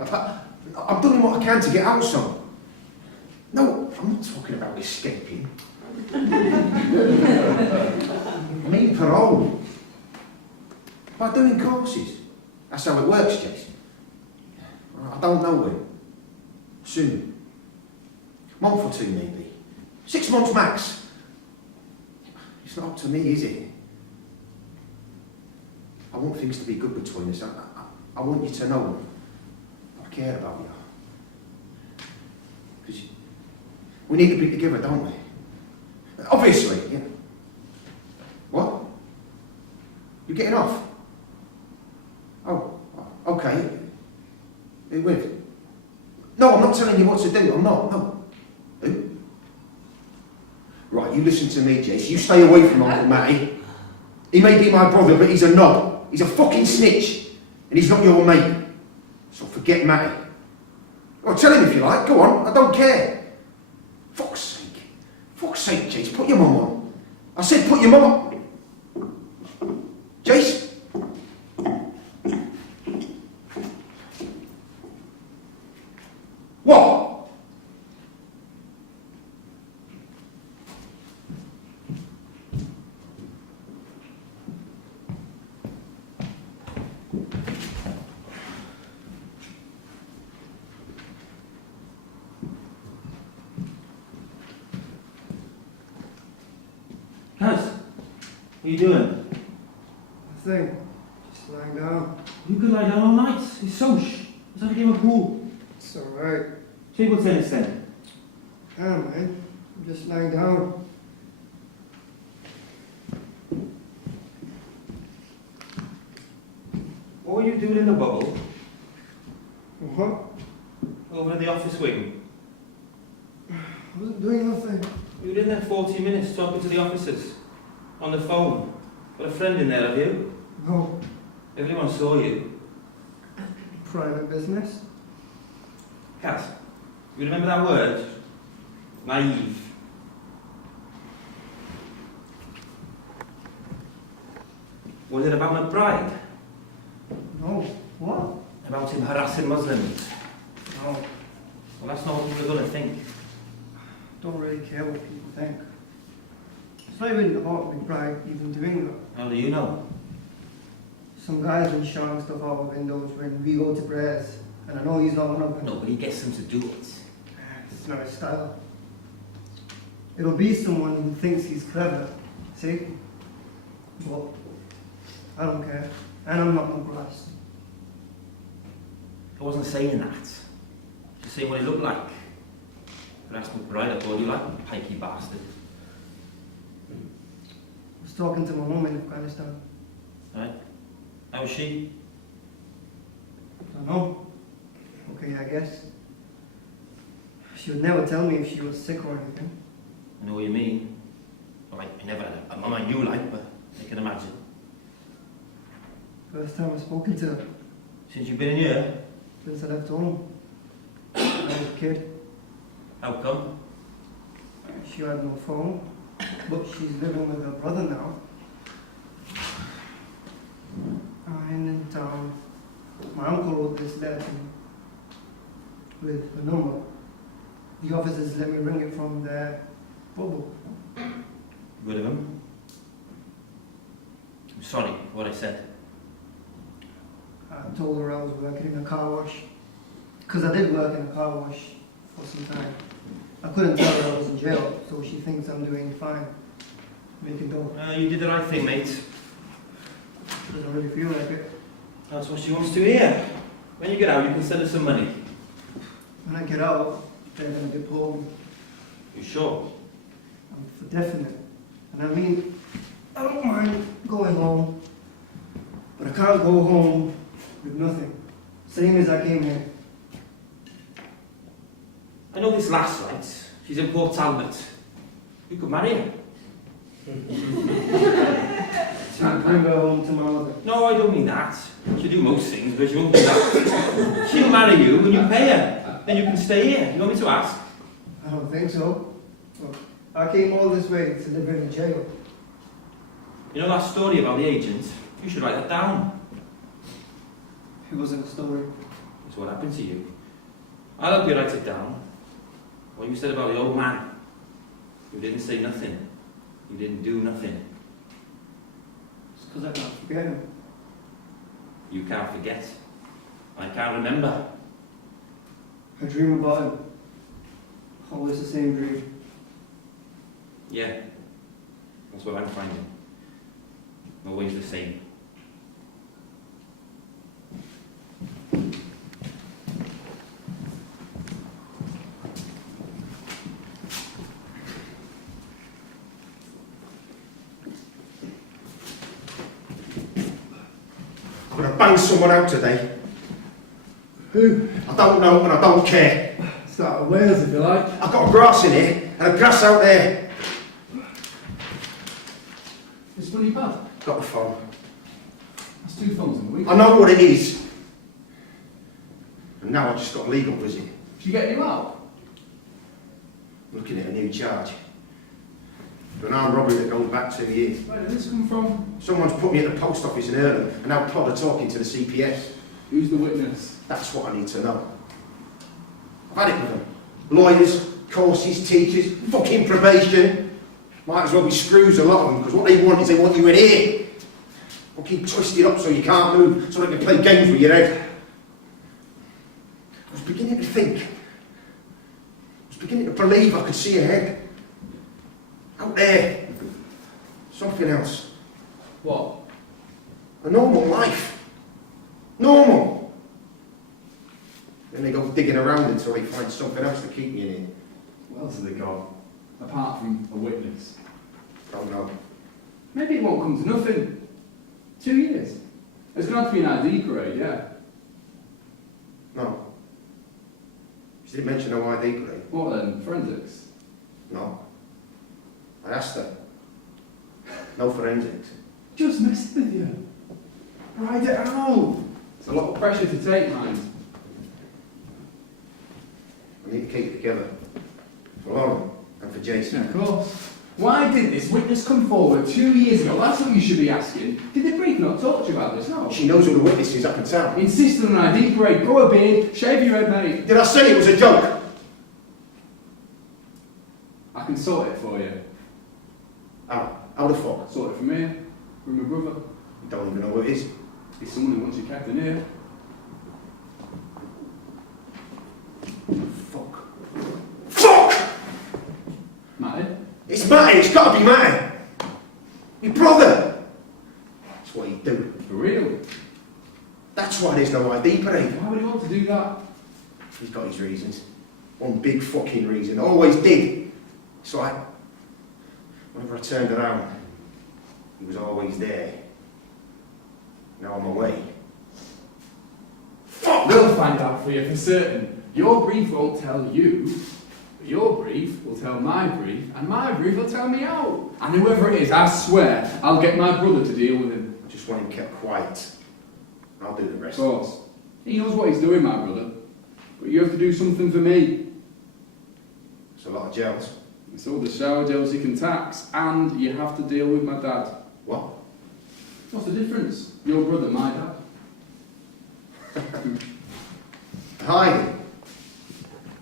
I'm doing what I can to get out some. No, I'm not talking about escaping. I mean parole. By doing courses. That's how it works, Jason. I don't know when. Soon. Month or two, maybe. 6 months max. It's not up to me, is it? I want things to be good between us. I want you to know I care about you. Because we need to be together, don't we? Obviously, yeah. What? You're getting off? Oh, okay. Who with? No, I'm not telling you what to do. I'm not. No. Who? Right, you listen to me, Jace. You stay away from Uncle Matty. He may be my brother, but he's a knob. He's a fucking snitch. And he's not your mate. So forget Matty. Well, tell him if you like. Go on. I don't care. Fuck's sake. Fuck's sake, Jace. Put your mum on. I said put your mum on. Jace? What? Kaz, what are you doing? Nothing. Just lying down. You could lie down all night. It's soch. Let's have a game of pool. It's alright. Table tennis then. I don't mind. I'm just lying down. What were you doing in the bubble? What? Over in the office wing. I wasn't doing nothing. You were in there 40 minutes talking to the officers. On the phone. Got a friend in there, have you? No. Everyone saw you. Private business. Kaz, you remember that word? Naive. Was it about McBride? No. What? About him harassing Muslims? No. Well, that's not what you were going to think. Don't really care what people think. It's not even about McBride even doing that. How do you know? Some guys been shouting stuff out of windows when we go to prayers, and I know he's not one of them. No, but he gets them to do it. It's not his style. It'll be someone who thinks he's clever, see? But I don't care. And I'm not no grass. I wasn't saying that. Just saying what he looked like. But that's not right, I told you, like pikey bastard. I was talking to my mum in Afghanistan. Right? How was she? I don't know. Okay, I guess. She would never tell me if she was sick or anything. I know what you mean. Well, I never had a mum I knew like, but I can imagine. First time I've spoken to her Since you've been in here, since I left home. I was a kid. how come? She had no phone, but she's living with her brother now. I'm in town. My uncle wrote this letter to me with a number. The officers let me ring it from their bubble. Good of him. I'm sorry for what I said. I told her I was working in a car wash. Because I did work in a car wash for some time. I couldn't tell her I was in jail, so she thinks I'm doing fine. Making dough. You did the right thing, mate. Doesn't really feel like it. That's what she wants to hear. When you get out, you can send her some money. When I get out, they're going to deport me. You sure? I'm for definite. And I mean, I don't mind going home, but I can't go home with nothing. Same as I came here. I know this lass, right? She's in Port Talbot. You could marry her. Can't bring her home to my mother. No, I don't mean that. She'll do most things, but she won't do that. She'll marry you when you pay her. Then you can stay here. You want me to ask? I don't think so. Look, I came all this way to live in a jail. You know that story about the agent? You should write that down. It wasn't a story. It's what happened to you. I'll help you write it down. What you said about the old man. You didn't say nothing. You didn't do nothing. It's because I can't forget him. You can't forget. I can't remember. I dream about him. Always the same dream. Yeah. That's what I'm finding. Always the same. I'm going to bang someone out today. Who? I don't know and I don't care. Start of Wales if you like. I've got a grass in here and a grass out there. It's funny bad. Got the phone. That's 2 phones in a week. I know what it is. And now I've just got a legal visit. Did she get you out? Looking at a new charge. For an armed robbery that goes back 2 years. Where did this come from? Someone's put me at the post office in Earlham and now Plod are talking to the CPS. Who's the witness? That's what I need to know. I've had it with them. Lawyers, courses, teachers, fucking probation. Might as well be screws, a lot of them, because what they want is they want you in here. Fucking twisted up so you can't move, so they can play games with your head. I was beginning to think. I was beginning to believe I could see ahead. Out there. Something else. What? A normal life. Normal. Then they go digging around until they find something else to keep me in here. What else have they got? Apart from a witness. Don't know. Maybe it won't come to nothing. 2 years. There's going to have to be an ID parade, yeah. No. She didn't mention no ID parade. What then? Forensics? No. I asked her. No forensics. Just messing with you. Write it out. It's a lot of pressure to take, mind. I need to keep it together. For Lauren and for Jason. Yeah, of course. Why did this witness come forward 2 years ago? That's what you should be asking. Did the brief not talk to you about this? No. She knows who the witness is, I can tell. Insist on an ID parade, grow a beard, shave your head, mate. Did I say it was a joke? I can sort it for you. How the fuck? Sort it from here, from my brother. You don't even know who it is. It's someone who wants you kept in here. Fuck. Fuck! Matty? It's Matty, it's gotta be Matty. Your brother. That's what he'd do. no ID parade. Why would he want to do that? He's got his reasons. One big fucking reason. Always did. It's like, whenever I turned around, he was always there. Now I'm away. Fuck! We'll find out for you for certain. Your brief won't tell you, but your brief will tell my brief, and my brief will tell me out. And whoever it is, I swear, I'll get my brother to deal with him. I just want him kept quiet. I'll do the rest. Of course. He knows what he's doing, my brother. But you have to do something for me. It's a lot of gels. It's all the shower gels you can tax, and you have to deal with my dad. What? What's the difference? Your brother, my dad. Hiding.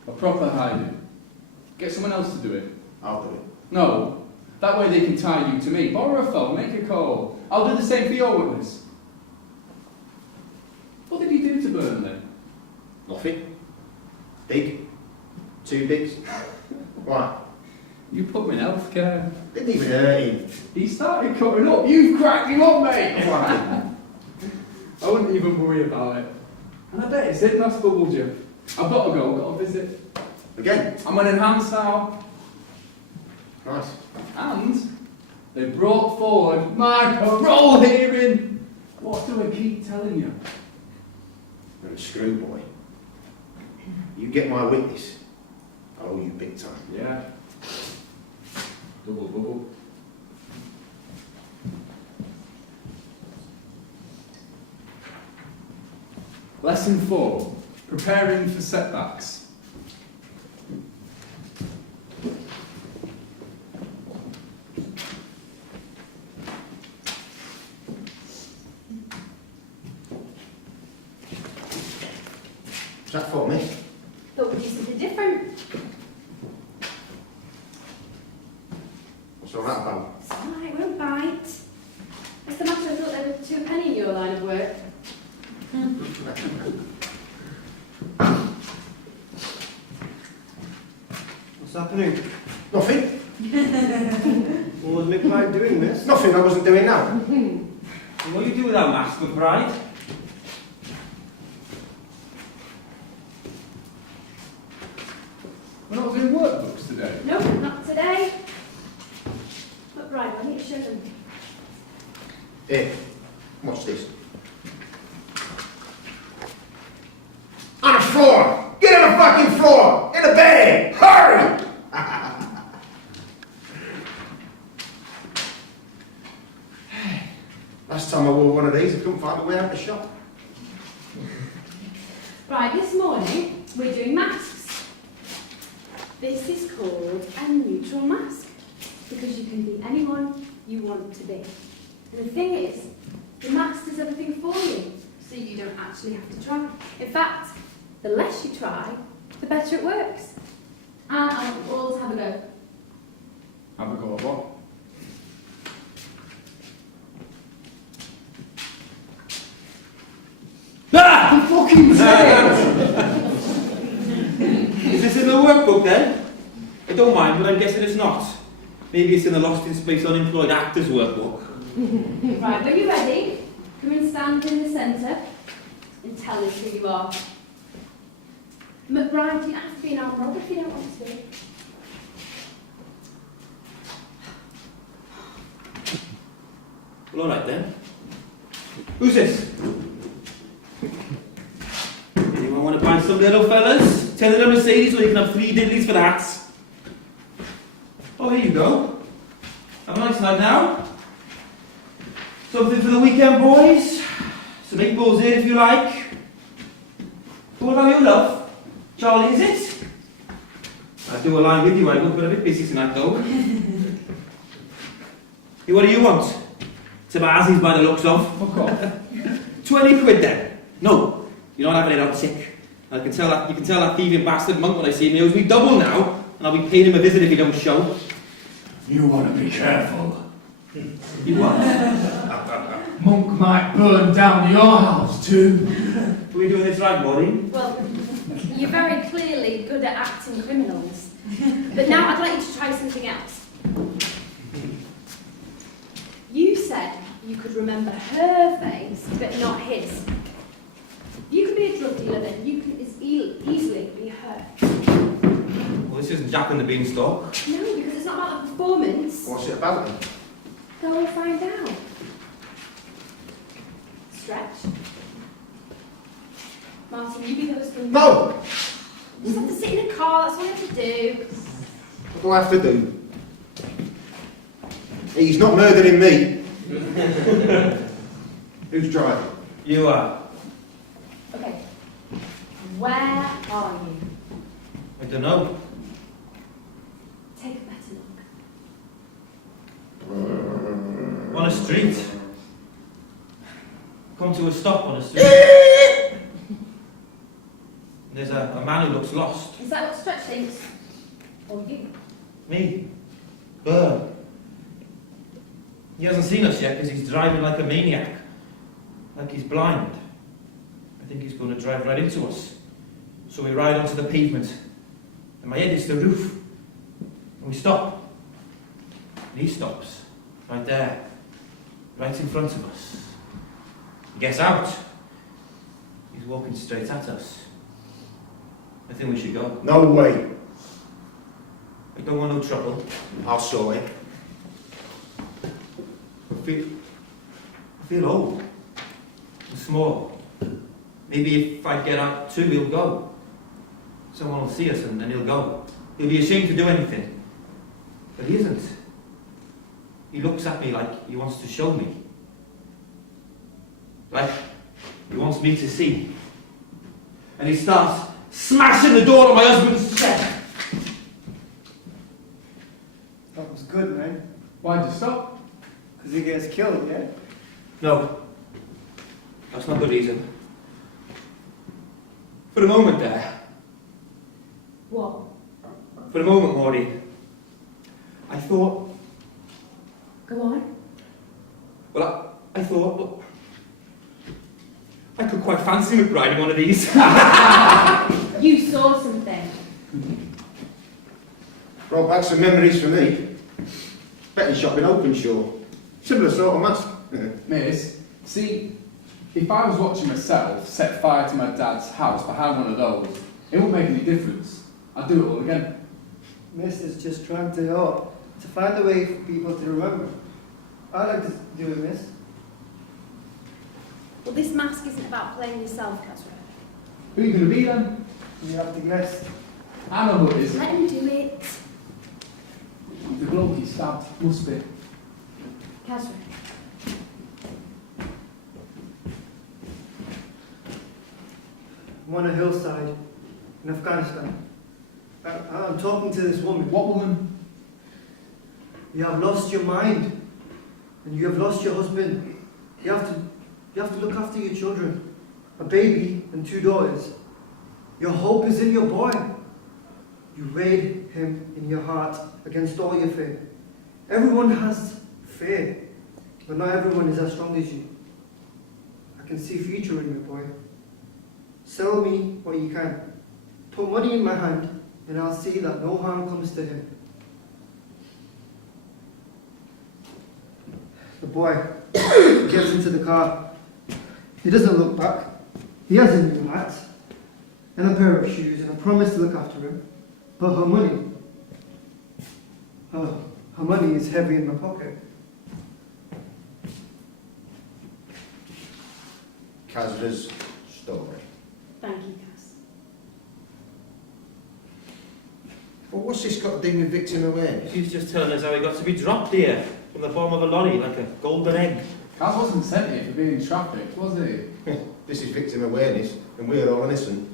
A proper hiding. Get someone else to do it. I'll do it. No. That way they can tie you to me. Borrow a phone, make a call. I'll do the same for your witness. What did he do to Burnley? Nothing. Big. 2 bigs. Why? You put him in healthcare. Didn't even hurt him. He started cutting up. You've cracked him up, mate. Why? I wouldn't even worry about it. And I bet it's him that's bubbled you. I've got to go, I've got to visit. Again? I'm an enhanced now. Nice. And they brought forward my parole hearing. What do I keep telling you? You're a screw boy. You get my witness, I'll owe you big time. Yeah. Double bubble. Lesson 4. Preparing for setbacks. What's that for, miss? Thought we'd do something different. What's all that about? It's alright, won't bite. What's the matter? I thought there were 2 penny in your line of work. What's happening? Nothing. What was McBride doing this? Nothing I wasn't doing now. What do you do with that mask of pride? We're not doing workbooks today. No, not today. But right, I need to show them. Here, watch this. On the floor! Get on the fucking floor! In the bed! Hurry! Last time I wore one of these, I couldn't find my way out of the shop. Right, this morning we're doing masks. This is called a neutral mask because you can be anyone you want to be. And the thing is, the mask does everything for you, so you don't actually have to try. In fact, the less you try, the better it works. And I want you all to have a go. Have a go at what? Ah! Fucking Is this in the workbook then? I don't mind, but I'm guessing it's not. Maybe it's in the Lost in Space Unemployed Actors workbook. Right, when you're ready, come and stand in the centre and tell us who you are. McBride, you have to be an armed robber if you don't want to be. Well, alright then. Who's this? Anyone want to buy some little fellas? 10 of them Mercedes, or you can have 3 diddlies for the hats. Oh, here you go. Have a nice night now. Something for the weekend, boys. Some 8 balls here if you like. What about you, love? Charlie, is it? I'll do a line with you, I've been a bit busy tonight though. Hey, what do you want? Some Aussies by the looks of. Fuck off. 20 quid then. No, you're not having it on sick. I can tell that, you can tell that thieving bastard monk when I see him. He owes me double now, and I'll be paying him a visit if he don't show. You want to be careful. You what? Monk might burn down your house too. Are we doing this right, Maureen? Well, you're very clearly good at acting criminals. But now I'd like you to try something else. You said you could remember her face, but not his. If you can be a drug dealer, then you can easily be her. Well, this isn't Jack and the Beanstalk. No, because it's not about the performance. What's it about then? Go and find out. Stretch. Martin, you be the husband. No! You just have to sit in a car, that's all you have to do. What do I have to do? He's not murdering me. Who's driving? You are. Okay. Where are you? I don't know. Take a better look. On a street. Come to a stop on a street. There's a man who looks lost. Is that what Stretch thinks? Or you? Me. Burr. He hasn't seen us yet because he's driving like a maniac. Like he's blind. I think he's going to drive right into us. So we ride onto the pavement. And my head hits the roof. And we stop. And he stops. Right there. Right in front of us. He gets out. He's walking straight at us. I think we should go. No way. I don't want no trouble. I'll sort it. I feel old. And small. Maybe if I get out too, he'll go. Someone will see us and then he'll go. He'll be ashamed to do anything. But he isn't. He looks at me like he wants to show me. Like he wants me to see. And he starts smashing the door on my husband's chest. That was good, man. Why'd you stop? Because he gets killed, yeah? No. That's not the reason. For a moment there. What? For a moment, Maureen. I thought... Go on. Well, I thought... Well, I could quite fancy McBride in one of these. You saw something. Brought back some memories for me. Betting shop in Openshaw. Similar sort of mask. Miss, see, if I was watching myself set fire to my dad's house behind one of those, it wouldn't make any difference. I'd do it all again. Miss is just trying to help, to find a way for people to remember. I like to do it, miss. Well, this mask isn't about playing yourself, Casper. Who are you going to be then? You have to guess. I know who it is. Let him do it. The bloke he stabbed. Must be. Casper. I'm on a hillside in Afghanistan. I'm talking to this woman. What woman? You have lost your mind, and you have lost your husband. You have to look after your children, a baby and 2 daughters. Your hope is in your boy. You raid him in your heart against all your fear. Everyone has fear, but not everyone is as strong as you. I can see future in your boy. Sell me what you can. Put money in my hand, and I'll see that no harm comes to him. The boy gets into the car. He doesn't look back. He has a new hat and a pair of shoes and a promise to look after him. But her money, her money is heavy in my pocket. Casper's story. Thank you, Cass. Well, what's this got to do with victim awareness? She's just telling us how he got to be dropped here from the bottom of a lorry like a golden egg. Kaz wasn't sent here for being trafficked, was he? This is victim awareness, and we're all innocent.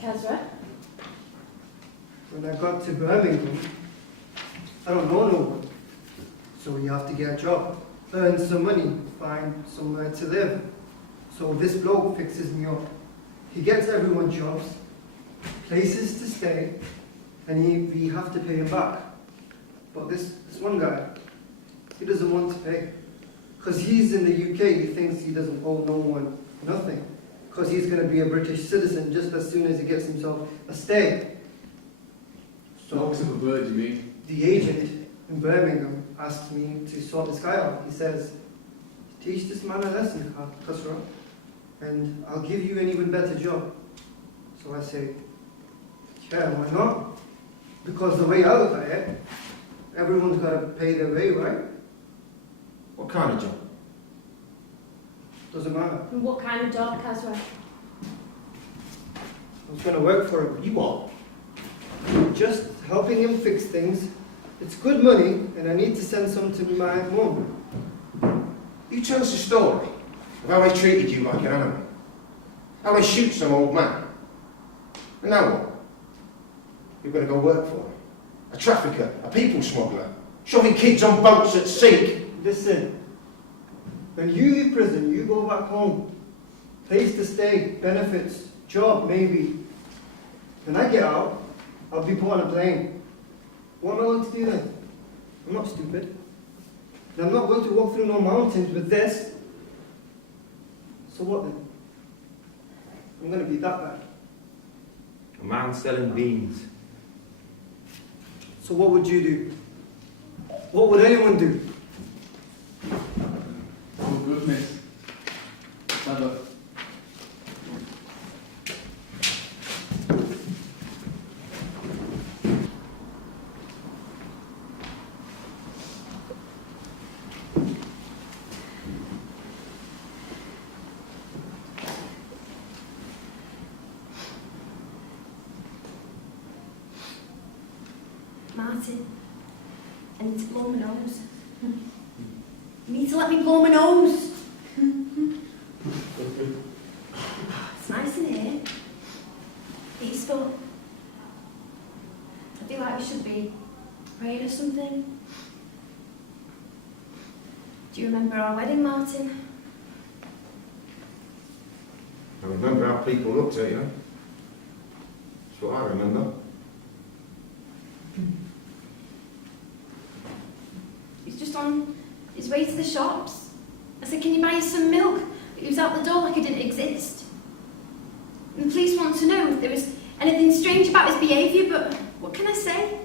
Casper? When I got to Birmingham, I don't know no one. So you have to get a job, earn some money, find somewhere to live. So this bloke fixes me up. He gets everyone jobs, places to stay, and we have to pay him back. But this one guy, he doesn't want to pay. Because he's in the UK, he thinks he doesn't owe no one nothing. Because he's going to be a British citizen just as soon as he gets himself a stay. Looks of a bird, you mean? The agent in Birmingham asked me to sort this guy out. He says, teach this man a lesson, Kasra. and I'll give you an even better job. So I say, yeah, why not? Because the way I look at it, everyone's got to pay their way, right? What kind of job? Doesn't matter. And what kind of job, Caswell? I was going to work for him. You what? Just helping him fix things. It's good money, and I need to send some to my mum. You tell us a story of how they treated you like an animal. How they shoot some old man. And now what? You're going to go work for them. A trafficker, a people smuggler, shoving kids on boats that sink. Listen, when you leave prison, you go back home. Place to stay, benefits, job maybe. When I get out, I'll be put on a plane. What am I going to do then? I'm not stupid. And I'm not going to walk through no mountains with this. So what then? I'm going to be that bad. A man selling beans. So what would you do? What would anyone do? Oh goodness. Let's have a... Martin, I need to blow my nose. You need to let me blow my nose. It's nice in here. Peaceful. I feel like we should be praying or something. Do you remember our wedding, Martin? I remember how people looked at you. That's what I remember. He was just on his way to the shops. I said, can you buy us some milk? But he was out the door like I didn't exist. And the police want to know if there was anything strange about his behaviour, but what can I say?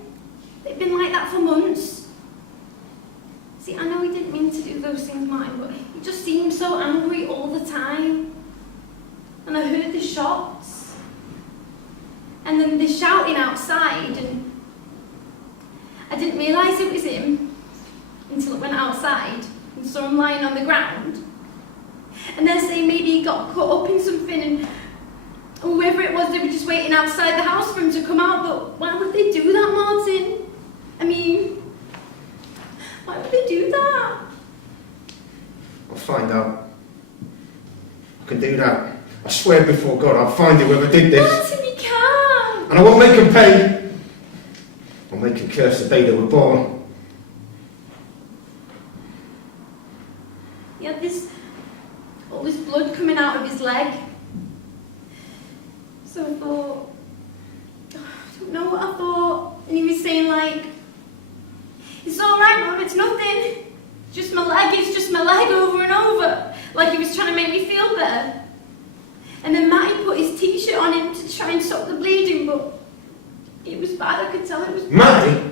They've been like that for months. See, I know he didn't mean to do those things, Martin, but he just seemed so angry all the time. And I heard the shots. And then the shouting outside, and I didn't realise it was him until I went outside and saw him lying on the ground. And they're saying maybe he got caught up in something, and whoever it was, they were just waiting outside the house for him to come out. But why would they do that, Martin? I mean, why would they do that? I'll find out. I can do that. I swear before God, I'll find whoever did this. Martin, you can't. And I won't make them pay. I'll make them curse the day they were born. He had all this blood coming out of his leg. So I thought, I don't know what I thought. And he was saying like, it's all right, Mum, it's nothing. Just my leg, it's just my leg over and over. Like he was trying to make me feel better. And then Matty put his t-shirt on him to try and stop the bleeding, but it was bad, I could tell it was bad. Matty?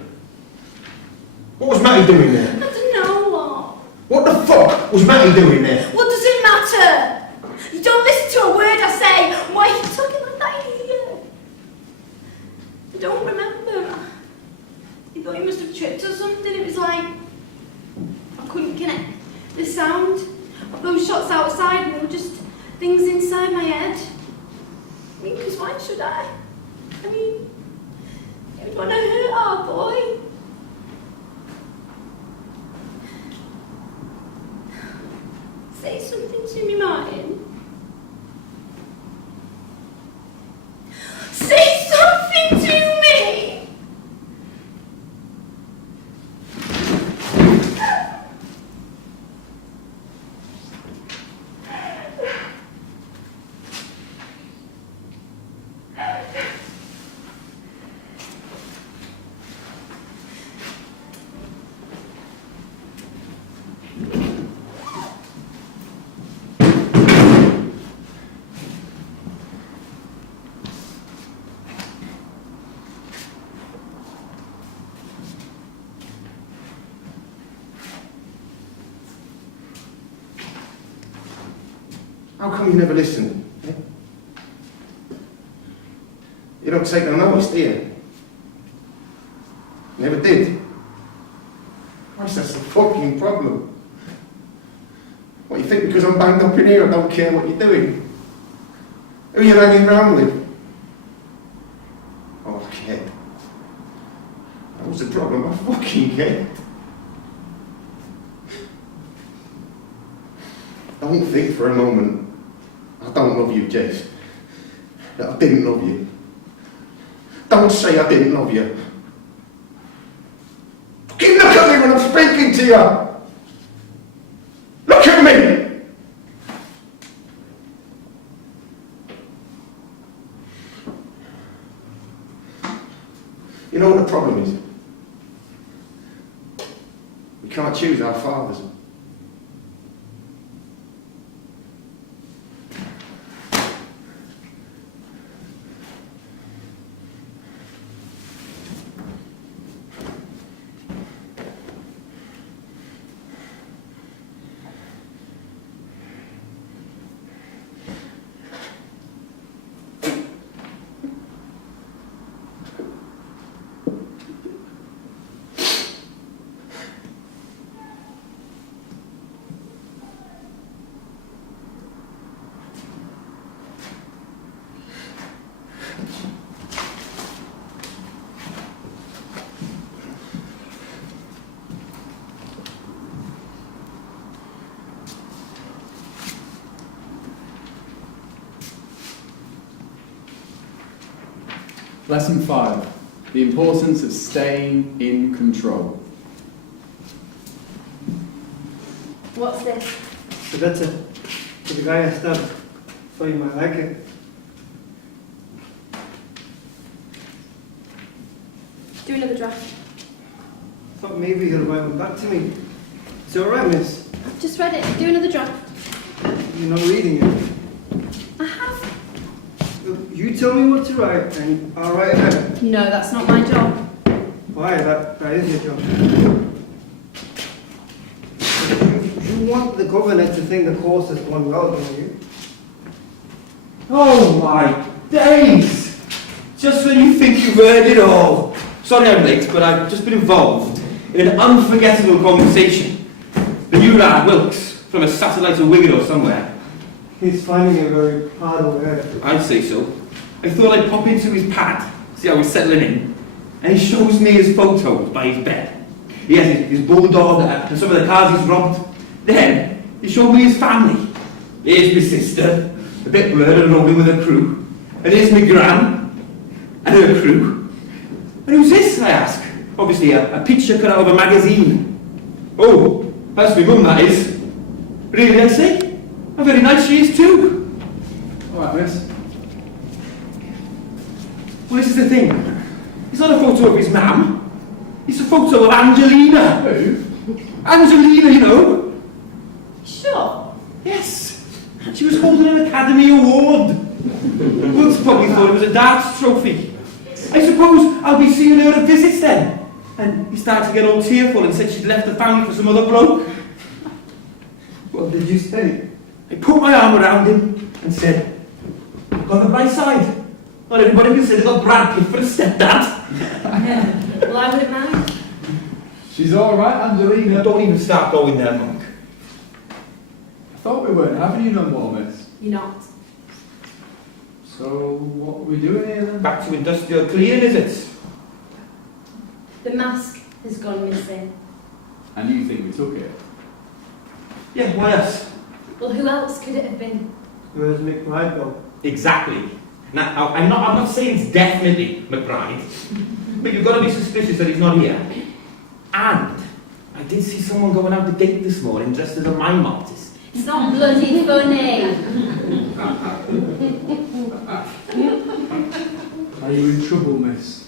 What was Matty doing there? I don't know what. What the fuck was Matty doing there? What does it matter? You don't listen to a word I say. Why are you talking like that in here? I don't remember. He thought he must have tripped or something. It was like I couldn't connect the sound of those shots outside, and they were just things inside my head. I mean, because why should I? I mean, it was when I hurt our boy. Say something to me, Martin. Say something to me! How come you never listen? Eh? You don't take no notice, do you? Never did. That's the fucking problem. What, you think because I'm banged up in here I don't care what you're doing? Who are you hanging around with? Oh, I cared. That was the problem, I fucking cared. Don't think for a moment I don't love you, Jace. That I didn't love you. Don't say I didn't love you. Fucking look at me when I'm speaking to you! Look at me! You know what the problem is? We can't choose our fathers. Lesson 5. The importance of staying in control. What's this? The letter to the guy I stabbed. Thought you might like it. Do another draft. Thought maybe he'll write one back to me. Is it alright, miss? I've just read it. Do another draft. You're not reading it. I have. Look, you tell me what to write and I'll write it out. No, that's not my job. Why? That is your job. You want the governor to think the course has gone well, don't you? Oh my days! Just when you think you've heard it all. Sorry I'm late, but I've just been involved in an unforgettable conversation. The new lad, Wilkes, from a satellite of Wigan or somewhere. He's finding it very hard work. I'd say so. I thought I'd pop into his pad, see how he's settling in. And he shows me his photos by his bed. He has his bulldog and some of the cars he's robbed. Then, he showed me his family. Here's my sister, a bit blurred and rolling with her crew. And here's my gran, and her crew. And who's this, I ask? Obviously a picture cut out of a magazine. Oh, that's my mum, that is. Really, I say? A very nice she is too. Alright, miss. Well, this is the thing. It's not a photo of his mum. It's a photo of Angelina. Who? Angelina, you know. Sure. Yes. She was holding an Academy Award. Wilkes probably thought it was a darts trophy. I suppose I'll be seeing her at visits then. And he started to get all tearful and said she'd left the family for some other bloke. What did you say? I put my arm around him and said, look on the bright side. Not everybody considers got Brad Pitt for a stepdad. Well, I wouldn't mind. She's alright, Angelina. Don't even start going there, Monk. I thought we weren't having you no more, miss. You're not. So, what are we doing here then? Back to industrial cleaning, is it? The mask has gone missing. And you think we took it? Yeah, why us? Well, who else could it have been? Where's McBride though? Exactly. Now, I'm not saying it's definitely McBride, but you've got to be suspicious that he's not here. And I did see someone going out the gate this morning dressed as a mime artist. It's not bloody funny. Are you in trouble, miss?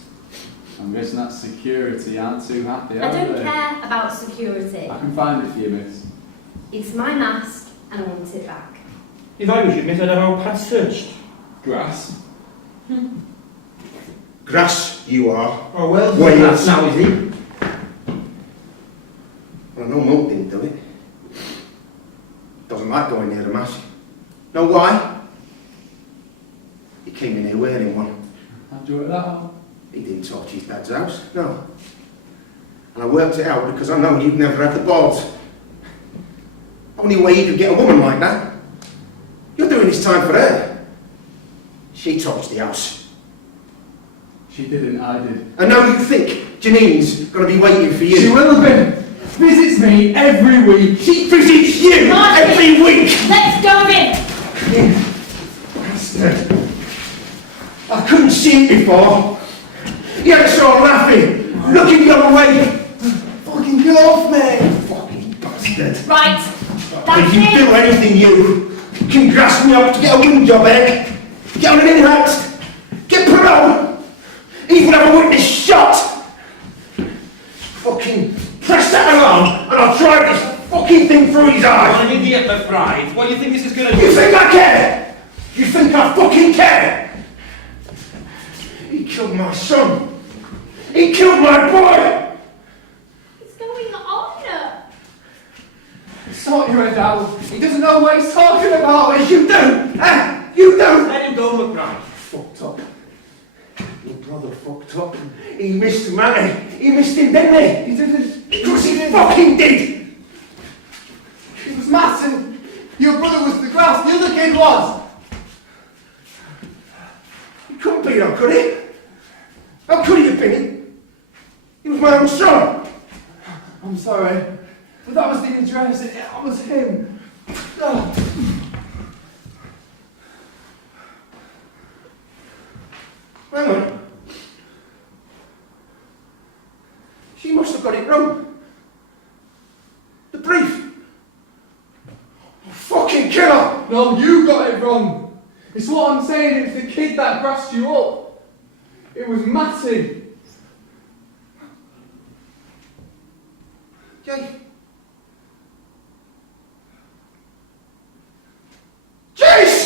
I'm guessing that security aren't too happy, I are don't they? care about security. I can find it for you, miss. It's my mask and I want it back. If I was you, miss, I'd have our pads searched. Grass? Grass, you are. Oh, well, Wait, that's now, is he? Well, no Monk didn't do it. Doesn't like going near the mask. Know why? He came in here wearing one. How'd you work that out? He didn't torch his dad's house, no. And I worked it out because I know you'd never have the balls. Only way you could get a woman like that. You're doing this time for her. She torched the house. She didn't, I did. And now you think Janine's going to be waiting for you. She will have been. Visits me every week. She visits you Martin! every week. Let's go in! Bastard. I couldn't see it before. You had us all laughing, looking the other way. Fucking get off me. Fucking bastard. Right, If that's you do it. anything, you can grass me up to get a wing job, eh? Get on an enhanced, get parole, even have a witness shot. Fucking press that along, and I'll drive this fucking thing through his eyes. You're an idiot, McBride. What do you think this is going to do? You think I care? You think I fucking care? He killed my son. He killed my boy. What's going on? Sort your head out. He doesn't know what he's talking about. Yes, you do. Eh? You do. Let him go, McBride. Fucked up. Your brother fucked up. He missed Matty. He missed him, didn't he? He didn't. Because he fucking did. It was massive. Your brother was the grass. The other kid was. He couldn't be though, could he? How could he have been? He was my own son. I'm sorry, but that was the address. It was him. Oh. Hang on. She must have got it wrong. The brief. Oh, fucking killer! No, you got it wrong. It's what I'm saying. It's the kid that grassed you up. It was Matty. Jay. Jace!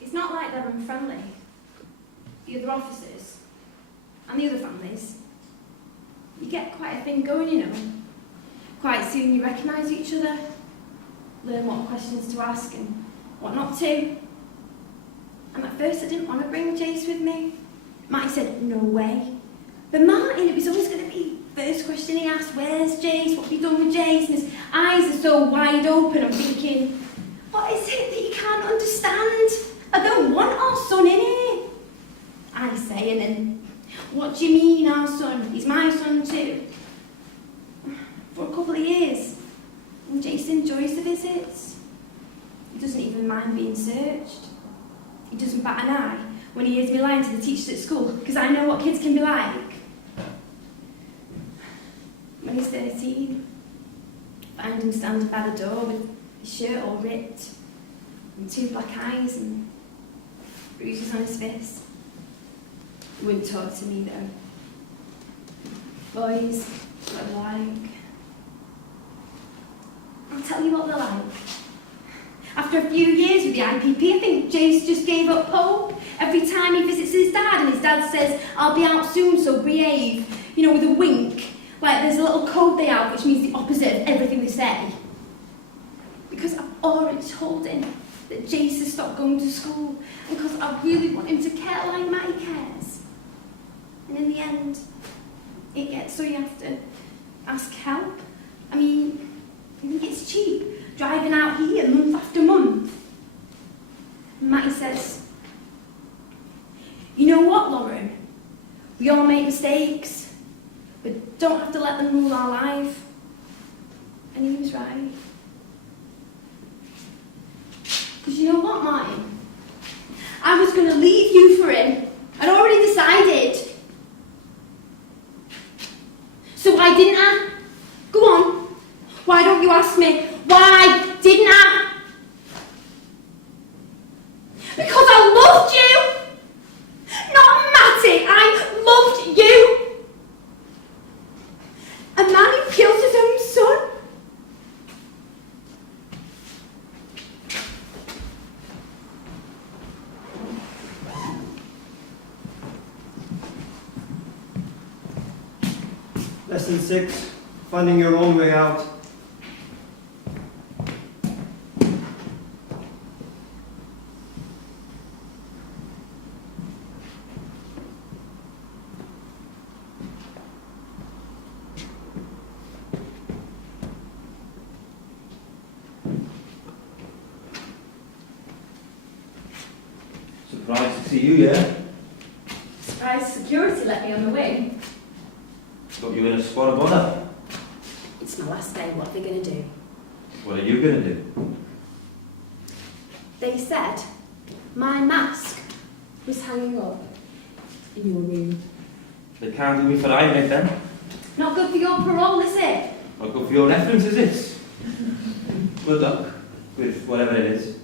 It's not like they're unfriendly. The other officers and the other families. You get quite a thing going, you know. Quite soon you recognise each other, learn what questions to ask and what not to. And at first I didn't want to bring Jace with me. Matty said, no way. But Martin, it was always going to be first question he asked, where's Jace? What have you done with Jace? And his eyes are so wide open, I'm thinking, what is it that you can't understand? I don't want our son in here. I say, and then, what do you mean our son? He's my son too. For a couple of years. And Jason enjoys the visits. He doesn't even mind being searched. He doesn't bat an eye when he hears me lying to the teachers at school, because I know what kids can be like. When he's 13, I find him standing by the door with his shirt all ripped, and 2 black eyes and bruises on his fist. He wouldn't talk to me though. Boys, what they're like. I'll tell you what they're like. After a few years with the IPP, I think Jace just gave up hope. Every time he visits his dad and his dad says, I'll be out soon, so behave, you know, with a wink. Like there's a little code they have which means the opposite of everything they say. Because I've already told him that Jace has stopped going to school and because I really want him to care like Matty cares. And in the end, it gets so you have to ask help. I mean, I think it's cheap. Driving out here, You know what, Lauren? We all make mistakes, but don't have to let them rule our life. And he was right. Because you know what, Martin? I was going to leave you for him. I'd already decided. So why didn't I? Go on. Why don't you ask me? Why didn't I? Because I loved you! Not Matty, I loved you! A man who killed his own son? Lesson 6, finding your own way out. Surprised to see you, yeah? Surprised security let me on the wing. Got you in a spot of honour. It's my last day, what are they going to do? What are you going to do? They said my mask was hanging up in your room. They can't do me for either, then. Not good for your parole, is it? Not good for your reference, is it? Good luck with whatever it is.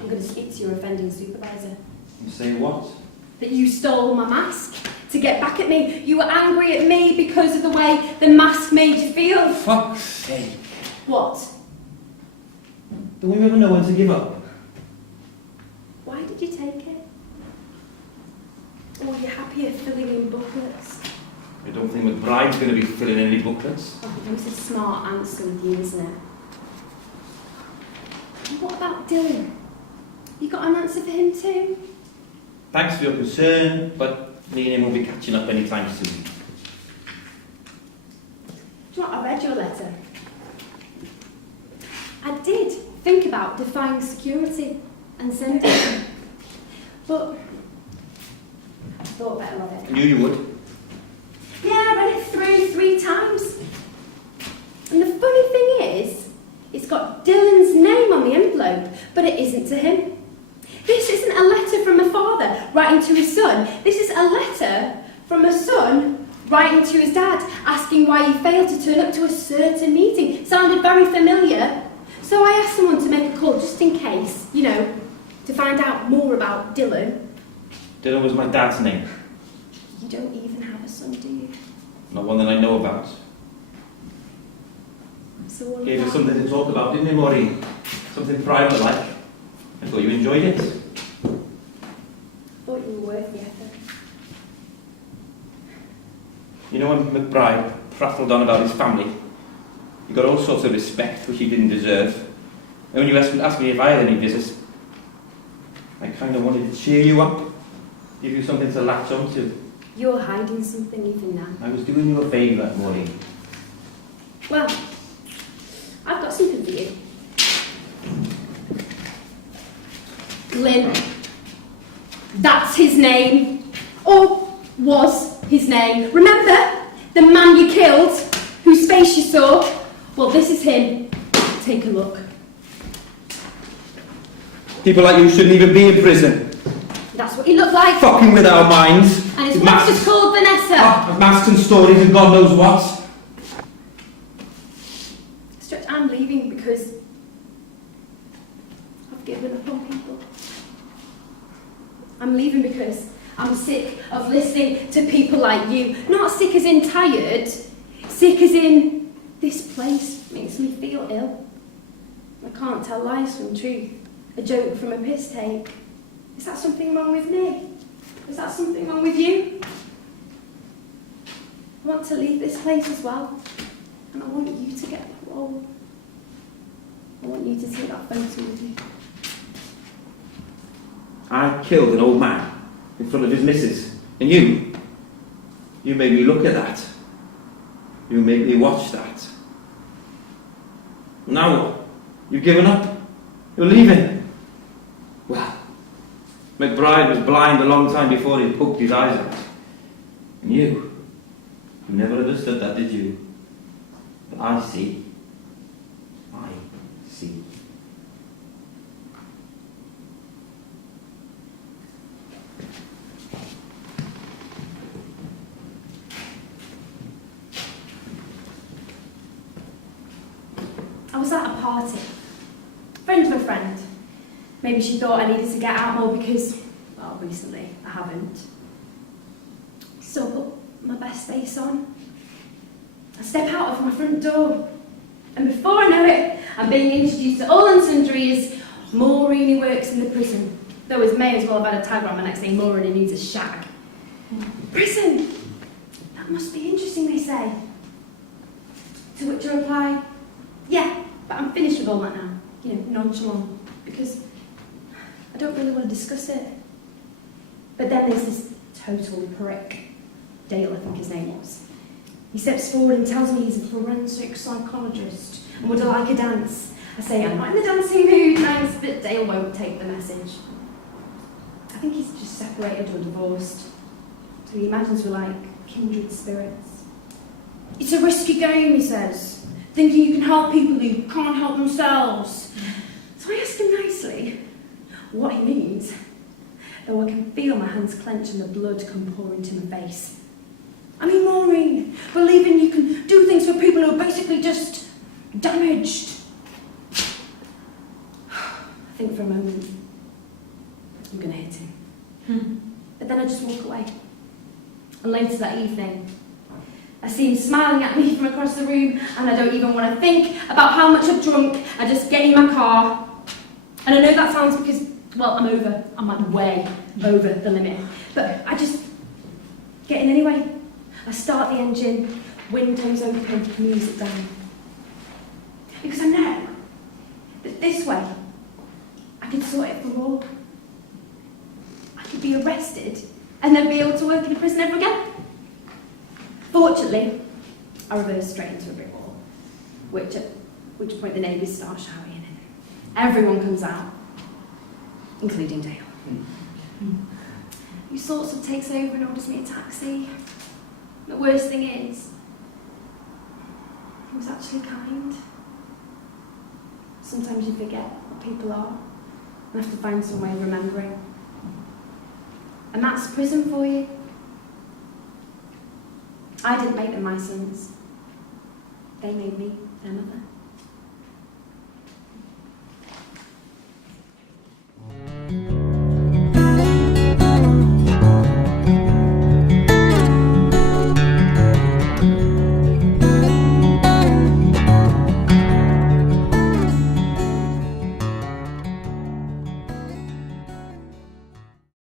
I'm going to speak to your offending supervisor. And say what? That you stole my mask to get back at me. You were angry at me because of the way the mask made you feel. Fuck's sake. What? Don't we ever know when to give up? Why did you take it? Or are you happier filling in booklets? I don't think McBride's going to be filling any booklets. Oh, it was a smart answer with you, isn't it? And what about Dylan? You got an answer for him too? Thanks for your concern, but me and him won't be catching up anytime soon. Do you know what? I read your letter. I did think about defying security and sending it. But I thought better of it. I knew you would. Yeah, I read it through 3 times. And the funny thing is, it's got Dylan's name on the envelope, but it isn't to him. This isn't a letter from a father writing to his son. This is a letter from a son writing to his dad, asking why he failed to turn up to a certain meeting. It sounded very familiar. So I asked someone to make a call just in case, you know, to find out more about Dylan. Dylan was my dad's name. You don't even have a son, do you? Not one that I know about. So what Gave us about- something to talk about, didn't he, Maureen? Something private like. I thought you enjoyed it. Thought you were worth the effort. You know when McBride prattled on about his family, he got all sorts of respect which he didn't deserve. And when you asked me if I had any visits, I kind of wanted to cheer you up, give you something to latch on to. You're hiding something even now. I was doing you a favour, Maureen. Well, I've got something for you. Glyn. That's his name. Or was his name. Remember? The man you killed, whose face you saw? Well, this is him. Take a look. People like you shouldn't even be in prison. That's what he looked like. Fucking with our minds. And his wife is called Vanessa. Masks and stories and God knows what. Stretch, I'm leaving because I've given up on people. I'm leaving because I'm sick of listening to people like you. Not sick as in tired, sick as in this place makes me feel ill. I can't tell lies from truth, a joke from a piss take. Is that something wrong with me? Is that something wrong with you? I want to leave this place as well. And I want you to get parole. I want you to take that photo with me. I killed an old man in front of his missus. And you made me look at that. You made me watch that. Now what? You've given up? You're leaving? Well, McBride was blind a long time before he poked his eyes out. And you never understood that, did you? But I see. I see. I was at a party. Friend of a friend. Maybe she thought I needed to get out more because, well, recently I haven't. So I put my best face on. I step out of my front door. And before I know it, I'm being introduced to all and sundry as Maureen who works in the prison. Though as may as well have had a tag on my neck saying Maureen who needs a shag. Prison! That must be interesting, they say. To which I reply, yeah, but I'm finished with all that now. You know, nonchalant. Because I don't really want to discuss it. But then there's this total prick. Dale, I think his name was. He steps forward and tells me he's a forensic psychologist and would I like a dance. I say, I'm not in the dancing mood, thanks, but Dale won't take the message. I think he's just separated or divorced. So he imagines we're like kindred spirits. It's a risky game, he says, thinking you can help people who can't help themselves. So I ask him nicely what he means, though I can feel my hands clench and the blood come pouring to my face. I mean, Maureen, believing you can do things for people who are basically just damaged. I think for a moment, I'm going to hit him. But then I just walk away. And later that evening, I see him smiling at me from across the room, and I don't even want to think about how much I've drunk. I just get in my car. And I know that sounds because, well, I'm like way over the limit. But I just get in anyway. I start the engine, windows open, music down. Because I know that this way, I can sort it for all. I could be arrested and then be able to work in a prison ever again. Fortunately, I reverse straight into a brick wall, at which point the neighbours start shouting and everyone comes out, including Dale. He sorts of takes over and orders me a taxi. The worst thing is, he was actually kind. Sometimes you forget what people are and have to find some way of remembering. And that's prison for you. I didn't make them my sons. They made me.